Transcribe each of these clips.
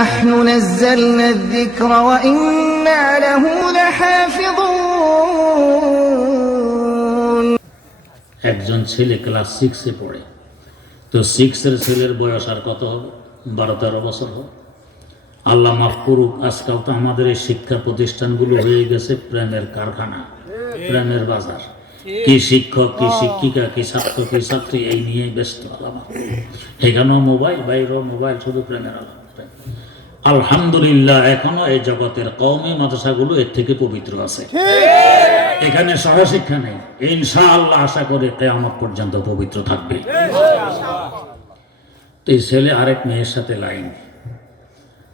نحن نزلنا الذكر وإنا له لحافظون একজন ছেলে ক্লাস 6 এ পড়ে, তো 6 এর ছেলের বয়স আর কত হবে? 12-13 বছর হবে। আল্লাহ মাফ করুক, আজকাল তো আমাদের এই শিক্ষা প্রতিষ্ঠানগুলো হয়ে গেছে প্রেমের কারখানা, প্রেমের বাজার। কি শিক্ষক, কি শিক্ষিকা, কি ছাত্র, কি ছাত্রী, এই নিয়ে ব্যস্ত। আল্লাহ এখানেও মোবাইল, বাইরেও মোবাইল, শুধু প্রেমের আলাপ। আলহামদুলিল্লাহ এখনো এই জগতের কওমি মাদ্রাসাগুলো এর থেকে পবিত্র আছে। এখানে সহশিক্ষা নেই, ইনশাআল্লাহ আশা করে কিয়ামত পর্যন্ত পবিত্র থাকবে। তো এই ছেলে আরেক মেয়ের সাথে লাইন,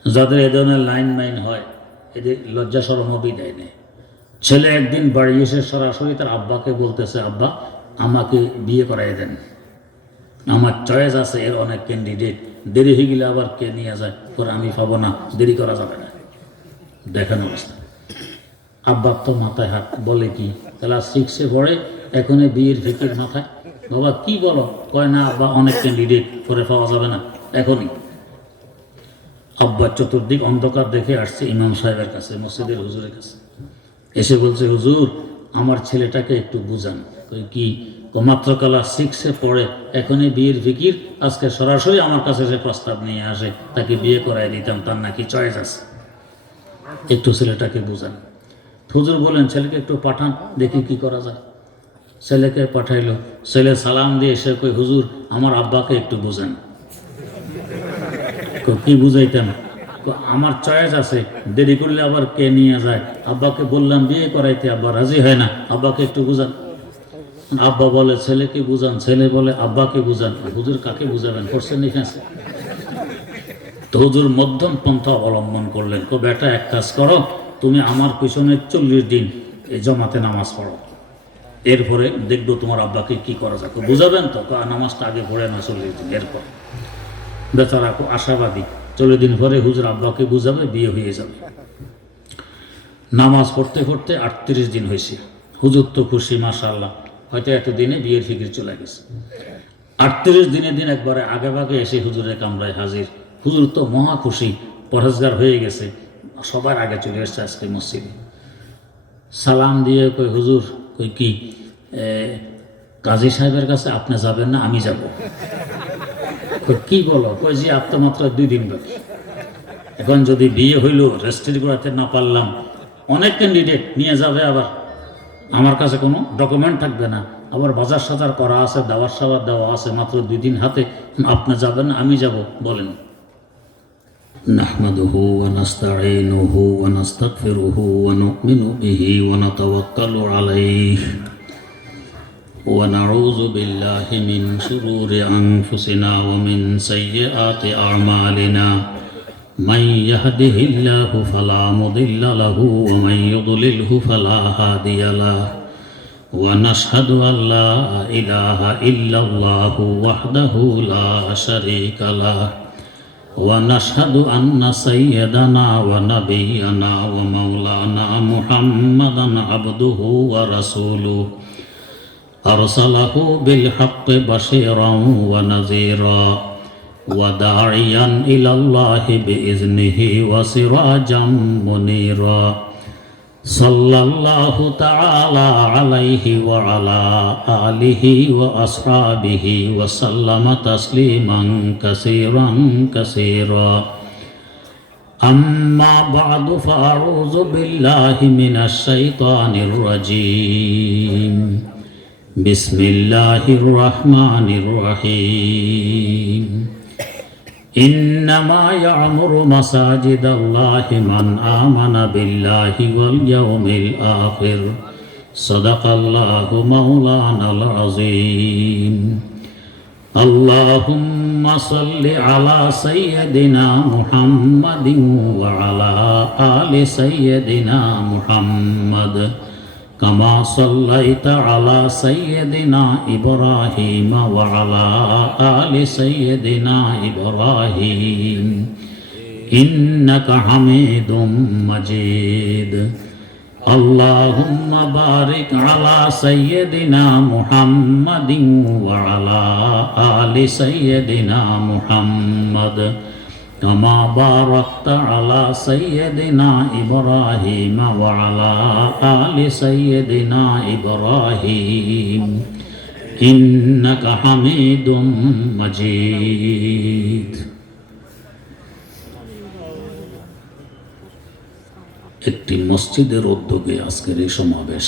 যাদের এ ধরনের লাইন মাইন হয় এদের লজ্জা শরমও দেয় নেই। ছেলে একদিন বাড়ি এসে সরাসরি তার আব্বাকে বলতেছে, আব্বা আমাকে বিয়ে করাই দেন, আমার চয়েস আছে, এর অনেক ক্যান্ডিডেট, দেরি হয়ে গেলে আবার কে নিয়ে যায়, তোর আমি পাবো না, দেরি করা যাবে না। দেখেন অবস্থা। আব্বার তো মাথায় হাত, বলে কি ক্লাস 6 এ পড়ে, এখন বিয়ের ফিকির মাথায়। বাবা কি বলো? কয় না আব্বা, অনেক ক্যান্ডিডেট, পরে পাওয়া যাবে না, এখনই। আব্বার চতুর্দিক অন্ধকার দেখে আসছে ইমাম সাহেবের কাছে, মসজিদের হুজুরের কাছে। এসে বলছে, হুজুর আমার ছেলেটাকে একটু বুঝান। কি? মাত্র ক্লাস 6 এ পড়ে, এখনই বিয়ের ফিকির, আজকে সরাসরি আমার কাছে যে প্রস্তাব নিয়ে আসে তাকে বিয়ে করাই দিতাম, তার নাকি চয়েস আছে, একটু ছেলেটাকে বুঝান। হুজুর বলেন, ছেলেকে একটু পাঠান, দেখি কি করা যায়। ছেলেকে পাঠাইলো। ছেলে সালাম দিয়ে এসে কই, হুজুর আমার আব্বাকে একটু বুঝান। কি বুঝাইতেন? আমার চয়েস আছে, দেরি করলে আবার কে নিয়ে যায়, আব্বাকে বললাম বিয়ে করাইতে, আব্বা রাজি হয় না, আব্বাকে একটু বুঝান। আব্বা বলে ছেলেকে বুঝান, ছেলে বলে আব্বাকে বুঝান। হুজুর কাকে বুঝাবেন? করছেন এখানে। তো হুজুর মধ্যম পন্থা অবলম্বন করলেন। বেটা এক কাজ করো, তুমি আমার পিছনে 40 দিন এই জমাতে নামাজ পড়ো, এরপরে দেখবো তোমার আব্বাকে কি করা যায়। বুঝাবেন তো? নামাজটা আগে পড়ে না 40 দিন। এরপর বেচারা আশাবাদী, 40 দিন পরে হুজুর আব্বাকে বুঝাবে, বিয়ে হয়ে যাবে। নামাজ পড়তে পড়তে 38 দিন হয়েছে। হুজুর তো খুশি, মাশাআল্লাহ, হয়তো এতদিনে বিয়ের ফিকির চলে গেছে। 38 দিনের দিন একবারে আগে ভাগে এসে হুজুরের কামরায় হাজির। হুজুর তো মহা খুশি, পরহেজগার হয়ে গেছে, সবার আগে চলে এসছে আজকে মসজিদে। সালাম দিয়ে কই, হুজুর কই কি কাজী সাহেবের কাছে আপনি যাবেন না? আমি যাব। কি বলো? কই যে আপ তো মাত্র 2 দিন বাকি, এখন যদি বিয়ে হইল, রেজিস্ট্রি করাতে না পারলাম, অনেক ক্যান্ডিডেট নিয়ে যাবে, আবার আমার কাছে কোনো ডকুমেন্ট থাকবে না, আবার বাজার সাজার করা আছে, দাওয়ার সাবার দেওয়া আছে, মাত্র 2 দিন হাতে, আপনি যাবেন না? আমি যাব। বলেন। নাহমাদুহু ওয়া নাস্তাঈনুহু ওয়া নাস্তাগফিরুহু ওয়া নু'মিনু বিহি ওয়া নাতাওয়াক্কালু আলাইহি ওয়া নাউযু বিল্লাহি মিন শুরুরি আনফুসিনা ওয়া মিন সাইয়্যাতি আ'মালিনা। من يهده الله فلا مضل له ومن يضلله فلا هادي له ونشهد أن لا إله إلا الله وحده لا شريك له ونشهد أن سيدنا ونبينا ومولانا محمدا عبده ورسوله أرسله بالحق بشيرا ونذيرا وداعيا إلى الله بإذنه وسراجا منيرا صلى الله تعالى عليه وعلى آله وأصحابه وسلم تسليما كثيرا كثيرا أما بعد فأعوذ بالله من الشيطان الرجيم بسم الله الرحمن الرحيم إنما يعمر مساجد الله من آمن بالله واليوم الآخر صدق الله مولانا العظيم اللهم صل على سيدنا محمد وعلى آل سيدنا محمد كما صليت على سيدنا إبراهيم وعلى آل سيدنا إبراهيم إنك حميد مجيد اللهم بارك على سيدنا محمد وعلى آل سيدنا محمد كما باركت على سيدنا إبراهيم وعلى آل سيدنا إبراهيم إنك حميد مجيد. একটি মসজিদের উদ্যোগে আজকের এই সমাবেশ।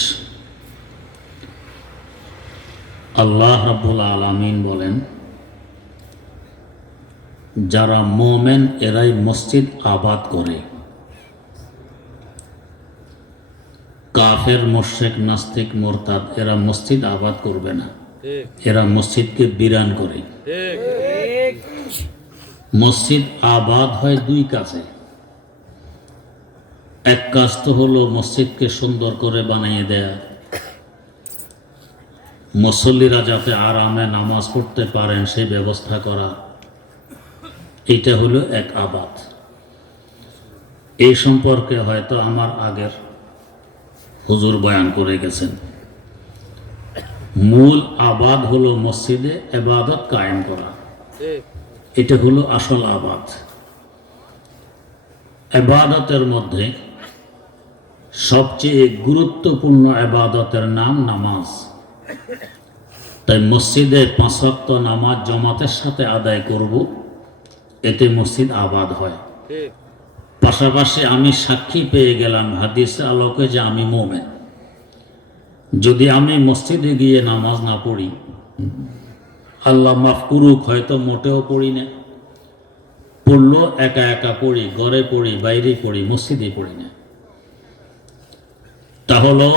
আল্লাহ রাব্বুল আলামিন বলেন, যারা মোমেন এরাই মসজিদ আবাদ করে, কাফের, মুশরিক, নাস্তিক, মুরতাদ এরা মসজিদ আবাদ করবে না, এরা মসজিদকে বিরান করে। মসজিদ আবাদ হয় দুই কাজে। এক কাজ তো হলো মসজিদকে সুন্দর করে বানিয়ে দেয়া, মুসল্লিরা যাতে আরামে নামাজ পড়তে পারেন সেই ব্যবস্থা করা, এটা হলো এক আবাদ। এই সম্পর্কে হয়তো আমার আগের হুজুর বয়ান করে গেছেন। মূল আবাদ হলো মসজিদে ইবাদত কায়েম করা, এটা হলো আসল আবাদ। ইবাদতের মধ্যে সবচেয়ে গুরুত্বপূর্ণ ইবাদতের নাম নামাজ। তাই মসজিদে 5 ওয়াক্ত নামাজ জামাতের সাথে আদায় করব, এতে মসজিদ আবাদ হয়। পাশাপাশি আমি সাক্ষী পেয়ে গেলাম হাদিসের আলোকে যে আমি মুমিন। যদি আমি মসজিদে গিয়ে নামাজ না পড়ি, আল্লাহ মাফ করুক, হয়তো মোটেও পড়ি না, পড়লো একা একা পড়ি, ঘরে পড়ি, বাইরে পড়ি, মসজিদে পড়ি না, তাহলে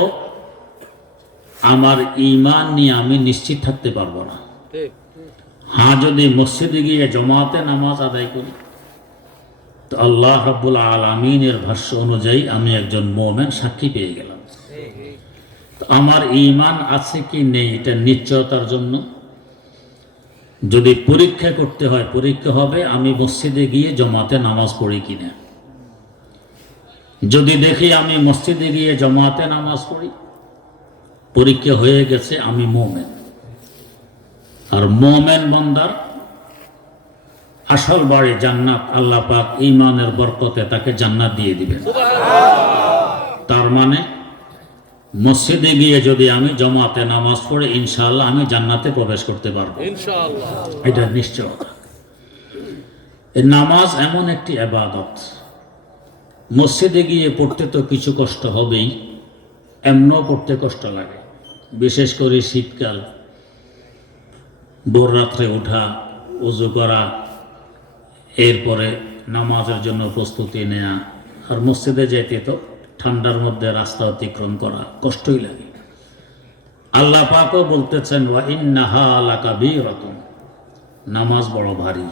আমার ঈমান নিয়ে আমি নিশ্চিত থাকতে পারবো না। হ্যাঁ, যদি মসজিদে গিয়ে জামাতে নামাজ আদায় করি, তো আল্লাহ রাব্বুল আলামিনের ভাষ্য অনুযায়ী আমি একজন মুমিন সাক্ষী পেয়ে গেলাম। তো আমার ঈমান আছে কি নেই এটা নিশ্চয়তার জন্য যদি পরীক্ষা করতে হয়, পরীক্ষা হবে আমি মসজিদে গিয়ে জামাতে নামাজ পড়ি কিনা। যদি দেখি আমি মসজিদে গিয়ে জামাতে নামাজ পড়ি, পরীক্ষা হয়ে গেছে, আমি মুমিন। আর মুমিন বান্দার আসল বাড়ি জান্নাত। আল্লাহ পাক ঈমানের বরকতে তাকে জান্নাত দিয়ে দিবেন। তার মানে মসজিদে গিয়ে যদি আমি জামাতে নামাজ পড়ে, ইনশাআল্লাহ আমি জান্নাতে প্রবেশ করতে পারবো, ইনশাআল্লাহ, এটা নিশ্চয়। এই নামাজ এমন একটি ইবাদত, মসজিদে গিয়ে পড়তে তো কিছু কষ্ট হবেই, এমনও পড়তে কষ্ট লাগে। বিশেষ করে শীতকাল, ভোর রাত্রে ওঠা, ওযু করা, এরপরে নামাজের জন্য প্রস্তুতি নেয়া, আর মসজিদে যেতে তো ঠান্ডার মধ্যে রাস্তা অতিক্রম করা কষ্টই লাগে। আল্লাহ পাকও বলতেছেন, ওয়া ইন্নাহা লাকাবীরাতুন, নামাজ বড় ভারী,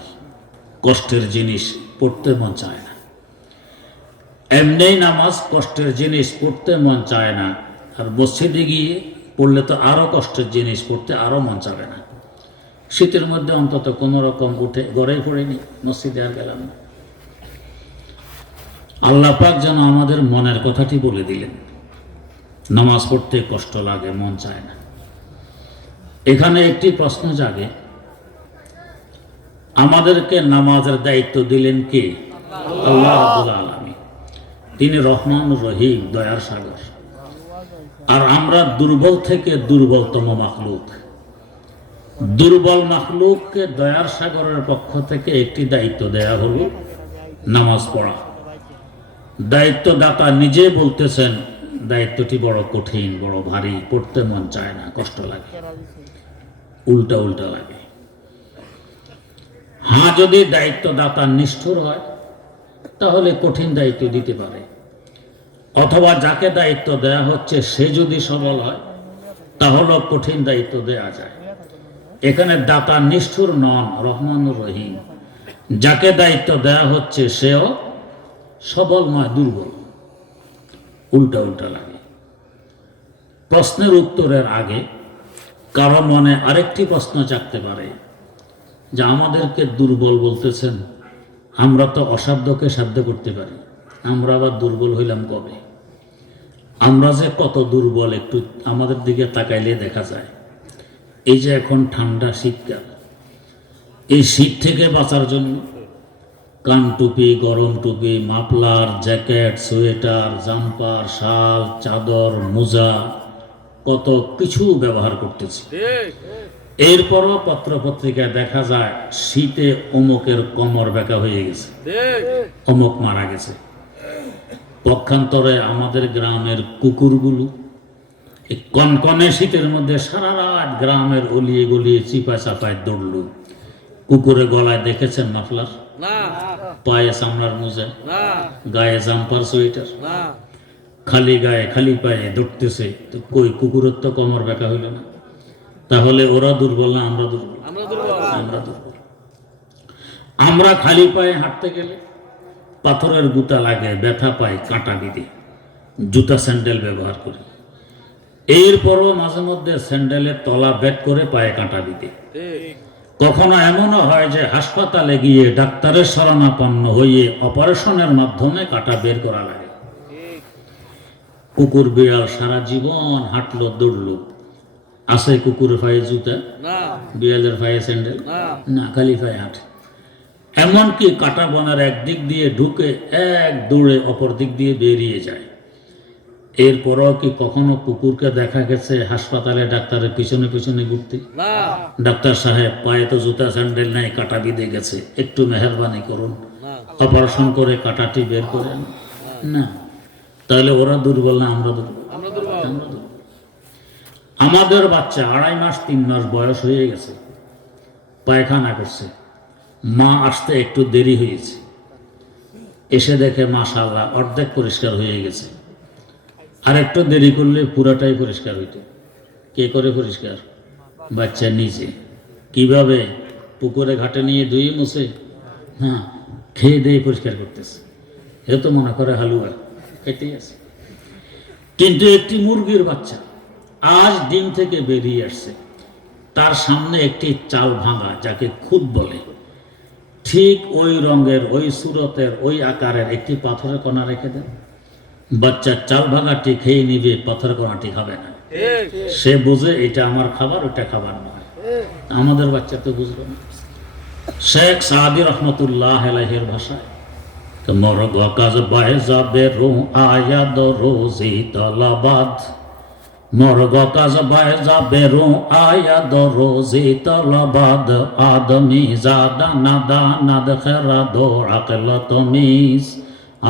কষ্টের জিনিস, পড়তে মন চায় না। এমনি নামাজ কষ্টের জিনিস, পড়তে মন চায় না, আর মসজিদে গিয়ে পড়লে তো আরো কষ্টের জিনিস, পড়তে আরো মন চাবে না। শীতের মধ্যে অন্তত কোনো রকম উঠে ঘরেই পড়েনি, মসজিদে আর গেলাম না। আল্লাহ পাক যেন আমাদের মনের কথাটি বলে দিলেন, নামাজ পড়তে কষ্ট লাগে, মন চায় না। এখানে একটি প্রশ্ন জাগে, আমাদেরকে নামাজের দায়িত্ব দিলেন কে? আল্লাহ রাব্বুল আলামিন। তিনি রহমান রহিম, দয়ার সাগর। আর আমরা দুর্বল থেকে দুর্বলতম মাখলুক। দুর্বল মাখলুককে দয়ার সাগরের পক্ষ থেকে একটি দায়িত্ব দেয়া হলো, নামাজ পড়া। দায়িত্বদাতা নিজে বলতেছেন দায়িত্বটি বড় কঠিন, বড় ভারী, পড়তে মন চায় না, কষ্ট লাগে, উল্টা উল্টা লাগে। হ্যাঁ, যদি দায়িত্বদাতা নিষ্ঠুর হয় তাহলে কঠিন দায়িত্ব দিতে পারে, অথবা যাকে দায়িত্ব দেয়া হচ্ছে সে যদি সবল হয় তাহলে কঠিন দায়িত্ব দেয়া যায়। এখানে দাতা নিষ্ঠুর নন, রহমানুর রহিম। যাকে দায়িত্ব দেয়া হচ্ছে সেও সবল নয়, দুর্বল, উল্টা উল্টা লাগে। প্রশ্নের উত্তরের আগে কারো মনে আরেকটি প্রশ্ন জাগতে পারে যে আমাদেরকে দুর্বল বলতেছেন, আমরা তো অসাধ্যকে সাধ্য করতে পারি, আমরা আবার দুর্বল হইলাম কবে? আমরা যে কত দুর্বল একটু আমাদের দিকে তাকাইলে দেখা যায়। এই যে এখন ঠান্ডা শীতকাল, এই শীত থেকে বাঁচার জন্য কান টুপি, গরম টুপি, মাফলার, জ্যাকেট, সোয়েটার, জাম্পার, শাল, চাদর, মোজা, কত কিছু ব্যবহার করতেছি। এরপরও পত্রপত্রিকায় দেখা যায় শীতে অমুকের কোমর বেঁকা হয়ে গেছে, অমুক মারা গেছে। পক্ষান্তরে আমাদের গ্রামের কুকুরগুলো এই কনকনে শীতের মধ্যে সারা রাত গ্রামের অলিয়ে গলিয়ে চিপায় চাপায় দৌড়ল। কুকুরের গলায় দেখেছেন মাফলার, পায়ে চামড়ার মোজা, গায়ে জাম্পার, সোয়েটার, খালি গায়ে খালি পায়ে দৌড়তেছে। তো কই কুকুরের তো কোমর বেঁকা হইল না? তাহলে ওরা দুর্বল না আমরা দুর্বল? আমরা দুর্বল। আমরা খালি পায়ে হাঁটতে গেলে পাথরের গুতা লাগে, ব্যথা পাই, কাঁটা বিধে, জুতা স্যান্ডেল ব্যবহার করি। এরপরও মাঝে মধ্যে স্যান্ডেলের তলা বেট করে পায়ে কাঁটা বিধে। কখনো এমনও হয় যে হাসপাতালে গিয়ে ডাক্তারের শরণাপন্ন হয়ে অপারেশনের মাধ্যমে কাঁটা বের করা লাগে। কুকুর বিড়াল সারা জীবন হাঁটলো, দৌড়লো, আছে কুকুরের পায়ে জুতা, বিড়ালের পায়ে স্যান্ডেল না, খালি পায়ে হাঁটে। এমনকি কাঁটা বনের একদিক দিয়ে ঢুকে এক দৌড়ে অপর দিক দিয়ে বেরিয়ে যায়। এরপরও কি কখনো কুকুরকে দেখা গেছে হাসপাতালে ডাক্তারের পিছনে পিছনে ঘুরতে? ডাক্তার সাহেব, পায়ে তো জুতা স্যান্ডেল নাই, কাঁটা বিঁধে গেছে, একটু মেহরবানি করুন, অপারেশন করে কাঁটাটি বের করেন না। তাহলে ওরা দুর্বল না আমরা দুর্বল? আমরা দুর্বল। আমাদের বাচ্চা 2.5 মাস 3 মাস বয়স হয়ে গেছে, পায়খানা করছে, মা আসতে একটু দেরি হয়েছে, এসে দেখে মাশাআল্লাহ অর্ধেক পরিষ্কার হয়ে গেছে। আর একটু দেরি করলে পুরাটাই পরিষ্কার হইতো। কে করে পরিষ্কার? বাচ্চা নিজে। কিভাবে? পুকুরে ঘাটে নিয়ে ধুয়ে মুছে, হ্যাঁ, খেয়ে দিয়ে পরিষ্কার করতেছে। এ তো মনে করে হালুয়া খেতেই আছে। কিন্তু একটি মুরগির বাচ্চা আজ ডিম থেকে বেরিয়ে আসছে, তার সামনে একটি চাল ভাঙা, যাকে খুদ বলে, ঠিক ওই রঙের, ওই সুরতের, ওই আকারের একটি পাথরের কণা রেখে দেন, বাচ্চা চাল ভাঙাটি খেয়ে নিবে, পাথরের কণাটি খাবে না। সে বুঝে এটা আমার খাবার, ওটা খাবার নয়। আমাদের বাচ্চা তো বুঝলো না। শেখ সাদি রহমতুল্লাহ আলাইহির ভাষায়, মরগ কাজ বাহে যাবে রো আয়া দ রোজি তলাবাদ, মরগ কাজ বাহে যাবে রো আয়া দ রোজি তলাবাদ, আদমি জাদা নাদা নাদ খেরা দো আকল তমিজ,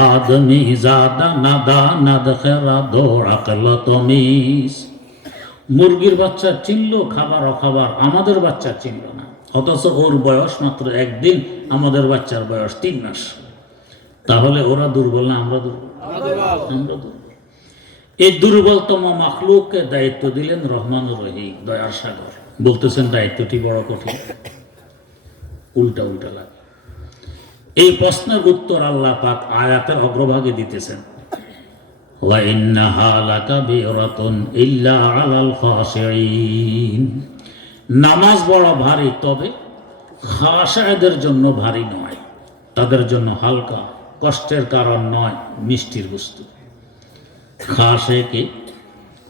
আদমি জাদা নাদা নাদ খেরা দো আকল তমিজ। মুরগির বাচ্চা চিনল খাবার অখাবার, আমাদের বাচ্চা চিনল না, অথচ ওর বয়স মাত্র 1 দিন, আমাদের বাচ্চার বয়স 3 মাস। তাহলে ওরা দুর্বল না আমরা দুর্বল? আমরা দুর্বল। এই দুর্বলতম মাখলুককে দায়িত্ব দিলেন রহমানুর রহিম, দয়ার সাগর। বলতেছেন দায়িত্বটি বড় কঠিন, উল্টা উল্টা লাগে। এই প্রশ্নের উত্তর আল্লাহ পাক আয়াতের অগ্রভাগে দিতেছেন, ওয়া ইন্নাহা লাকাবীরাতুন ইল্লা আলাল খাশিঈন। নামাজ বড় ভারী, তবে খাশিদের জন্য ভারী নয়, তাদের জন্য হালকা, কষ্টের কারণ নয়, মিষ্টির বস্তু। খাশেকে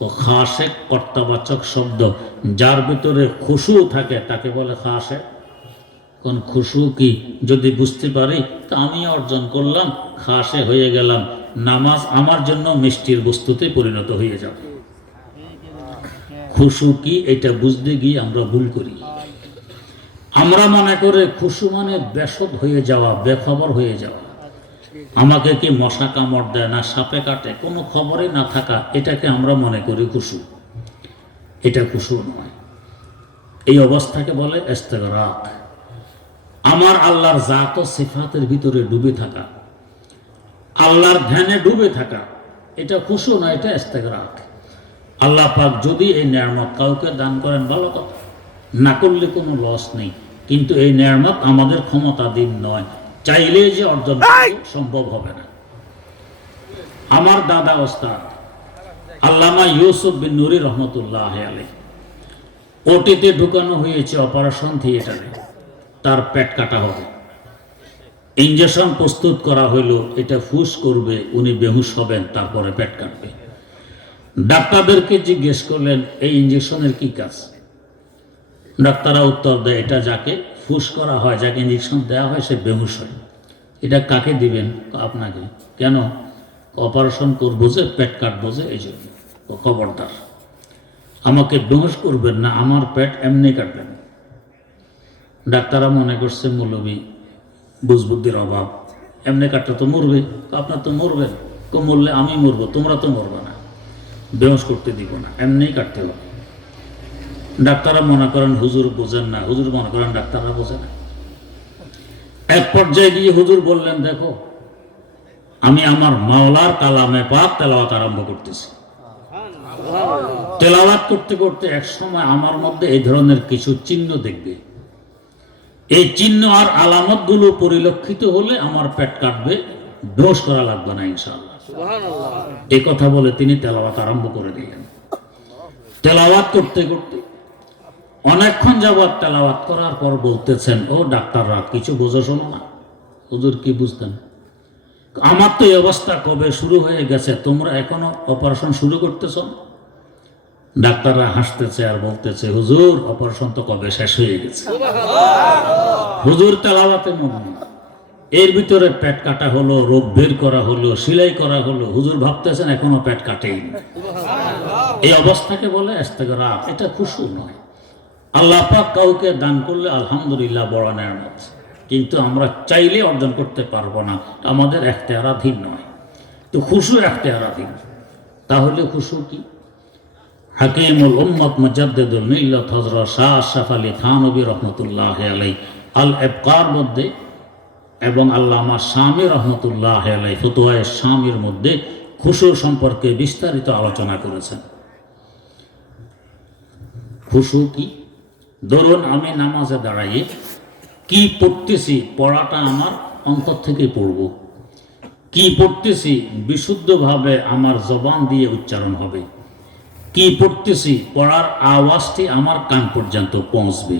ও খাশেক কর্তাবাচক শব্দ, যার ভিতরে খুশু থাকে তাকে বলে খাশে। কোন খুশু কি যদি বুঝতে পারি তা আমি অর্জন করলাম, খাসে হয়ে গেলাম, নামাজ আমার জন্য মিষ্টির বস্তুতে পরিণত হয়ে যাবে। খুশু কি এটা বুঝতে গিয়ে আমরা ভুল করি। আমরা মনে করে খুশু মানে বেসদ হয়ে যাওয়া, বেখবর হয়ে যাওয়া। আমাকে কি মশা কামড় দেয় না সাপে কাটে, কোনো খবরই না থাকা, এটাকে আমরা মনে করি খুশু। এটা খুশু নয়, এই অবস্থাকে বলে ইস্তেগরাক। আমার আল্লাহর জাত ও সিফাতের ভিতরে ডুবে থাকা, আল্লাহর ধ্যানে ডুবে থাকা, এটা খুশু না, এটা ইস্তেগরাক। আল্লাহ পাক যদি এই নেয়ামত কাউকে দান করেন ভালো কথা, না করলে কোনো লস নেই, কিন্তু এই নেয়ামত আমাদের ক্ষমতাধীন নয়, চাইলে যে অর্জন সম্ভব হবে না। আমার দাদা ওস্তাদ আল্লামা ইউসুফ বিন নুরি রহমতুল্লাহ আলাইহি, ওটিতে ঢুকানো হয়েছে অপারেশন থিয়েটারে, তার পেট কাটা হবে, ইঞ্জেকশন প্রস্তুত করা হইল, এটা ফুস করবে, উনি বেহুশ হবেন, তারপরে পেট কাটবে। ডাক্তারদেরকে জিজ্ঞেস করলেন এই ইঞ্জেকশনের কি কাজ? ডাক্তাররা উত্তর দেয়, এটা যাকে ফুস করা হয়, যাকে ইঞ্জেকশন দেওয়া হয়, সে বেহুশ হয়, এটা কাকে দিবেন? আপনাকে। কেন? অপারেশন করবো যে, পেট কাটবো যে, এই জন্য। খবরদার, আমাকে বেহুশ করবেন না, আমার পেট এমনি কাটবেন। ডাক্তাররা মনে করছে মৌলবী বুঝবুদ্ধির অভাব, এমনি কাটলে তো মরবে। আপনার তো মরবেন, তো মরলে আমি মরবো, তোমরা তো মরবে না, বেহুশ করতে দিব না, এমনি কাটতে হবে। ডাক্তাররা মনে করেন হুজুর বোঝেন না, হুজুর মনে করেন ডাক্তাররা বোঝে না। এক পর্যায়ে গিয়ে হুজুর বললেন, দেখো আমি আমার মাওলার কালামে পাক তেলাওয়াত আরম্ভ করতেছি। তেলাওয়াত করতে করতে এক সময় আমার মধ্যে এই ধরনের কিছু চিহ্ন দেখবে। এই চিহ্ন আর আলামত গুলো পরিলক্ষিত হলে আমার পেট কাটবে, দোষ করা লাগবে না ইনশাআল্লাহ। এই কথা বলে তিনি তেলাওয়াত আরম্ভ করে দিলেন। তেলাওয়াত করতে করতে অনেকক্ষণ যাবৎ তেলাওয়াত করার পর বলতেছেন, ও ডাক্তাররা কিছু বোঝো শোনো না। হুজুর কি বুঝতেন? আমার তো এই অবস্থা কবে শুরু হয়ে গেছে, তোমরা এখনো অপারেশন শুরু করতেছ? ডাক্তাররা হাসতেছে আর বলতেছে, হুজুর অপারেশন তো কবে শেষ হয়ে গেছে। হুজুর তেলাওয়াতে মন নেই। এর ভিতরে পেট কাটা হলো, রোগ বের করা হলো, সেলাই করা হলো, হুজুর ভাবতেছেন এখনো পেট কাটেই না। এই অবস্থাকে বলে ইস্তেগরাক। এটা খুশু নয়। আল্লাহ পাক কাউকে দান করলে আলহামদুলিল্লাহ বড় নেয়ামত, কিন্তু আমরা চাইলে অর্জন করতে পারবো না, আমাদের এখতিয়ারাধীন নয়। তো খুশু এখতিয়ারাধীন। তাহলে খুশু কি? হাকিমুল উম্মত মুজাদ্দিদুল মিল্লাত হযরত শাহ আশরাফ আলী থানভী রাহমাতুল্লাহ আলাইহি আল ইবকার মধ্যে এবং আল্লামা শামী রাহমাতুল্লাহ আলাইহি ফতোয়ায়ে শামীর মধ্যে খুশু সম্পর্কে বিস্তারিত আলোচনা করেছেন। খুশু কি? ধরুন আমি নামাজে দাঁড়াইয়ে কি পড়তেছি, পড়াটা আমার অন্তর থেকে পড়ব। কি পড়তেছি বিশুদ্ধভাবে আমার জবান দিয়ে উচ্চারণ হবে। কি পড়তেছি পড়ার আওয়াজটি আমার কান পর্যন্ত পৌঁছবে।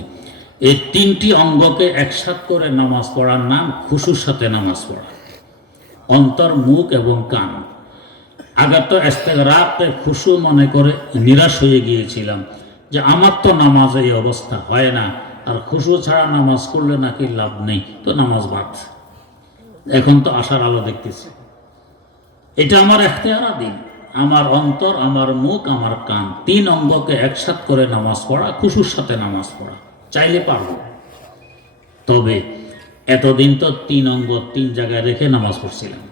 এই তিনটি অঙ্গকে একসাথ করে নামাজ পড়ার নাম খুশুর সাথে নামাজ পড়া। অন্তর, মুখ এবং কান। আগে তো ইস্তেগরাকে খুশু মনে করে নিরাশ হয়ে গিয়েছিলাম যে আমার তো নামাজে এই অবস্থা হয় না, আর খুশু ছাড়া নামাজ করলে নাকি লাভ নেই, তো নামাজ বাদ। এখন তো আশার আলো দেখতেছি। এটা আমার এখতিয়ারাধীন। আমার অন্তর, আমার মুখ, আমার কান, তিন অঙ্গকে একসাথ করে নামাজ পড়া, খুশুর সাথে নামাজ পড়া চাইলে পারবো। তবে এতদিন তো তিন অঙ্গ তিন জায়গায় রেখে নামাজ পড়ছিলাম।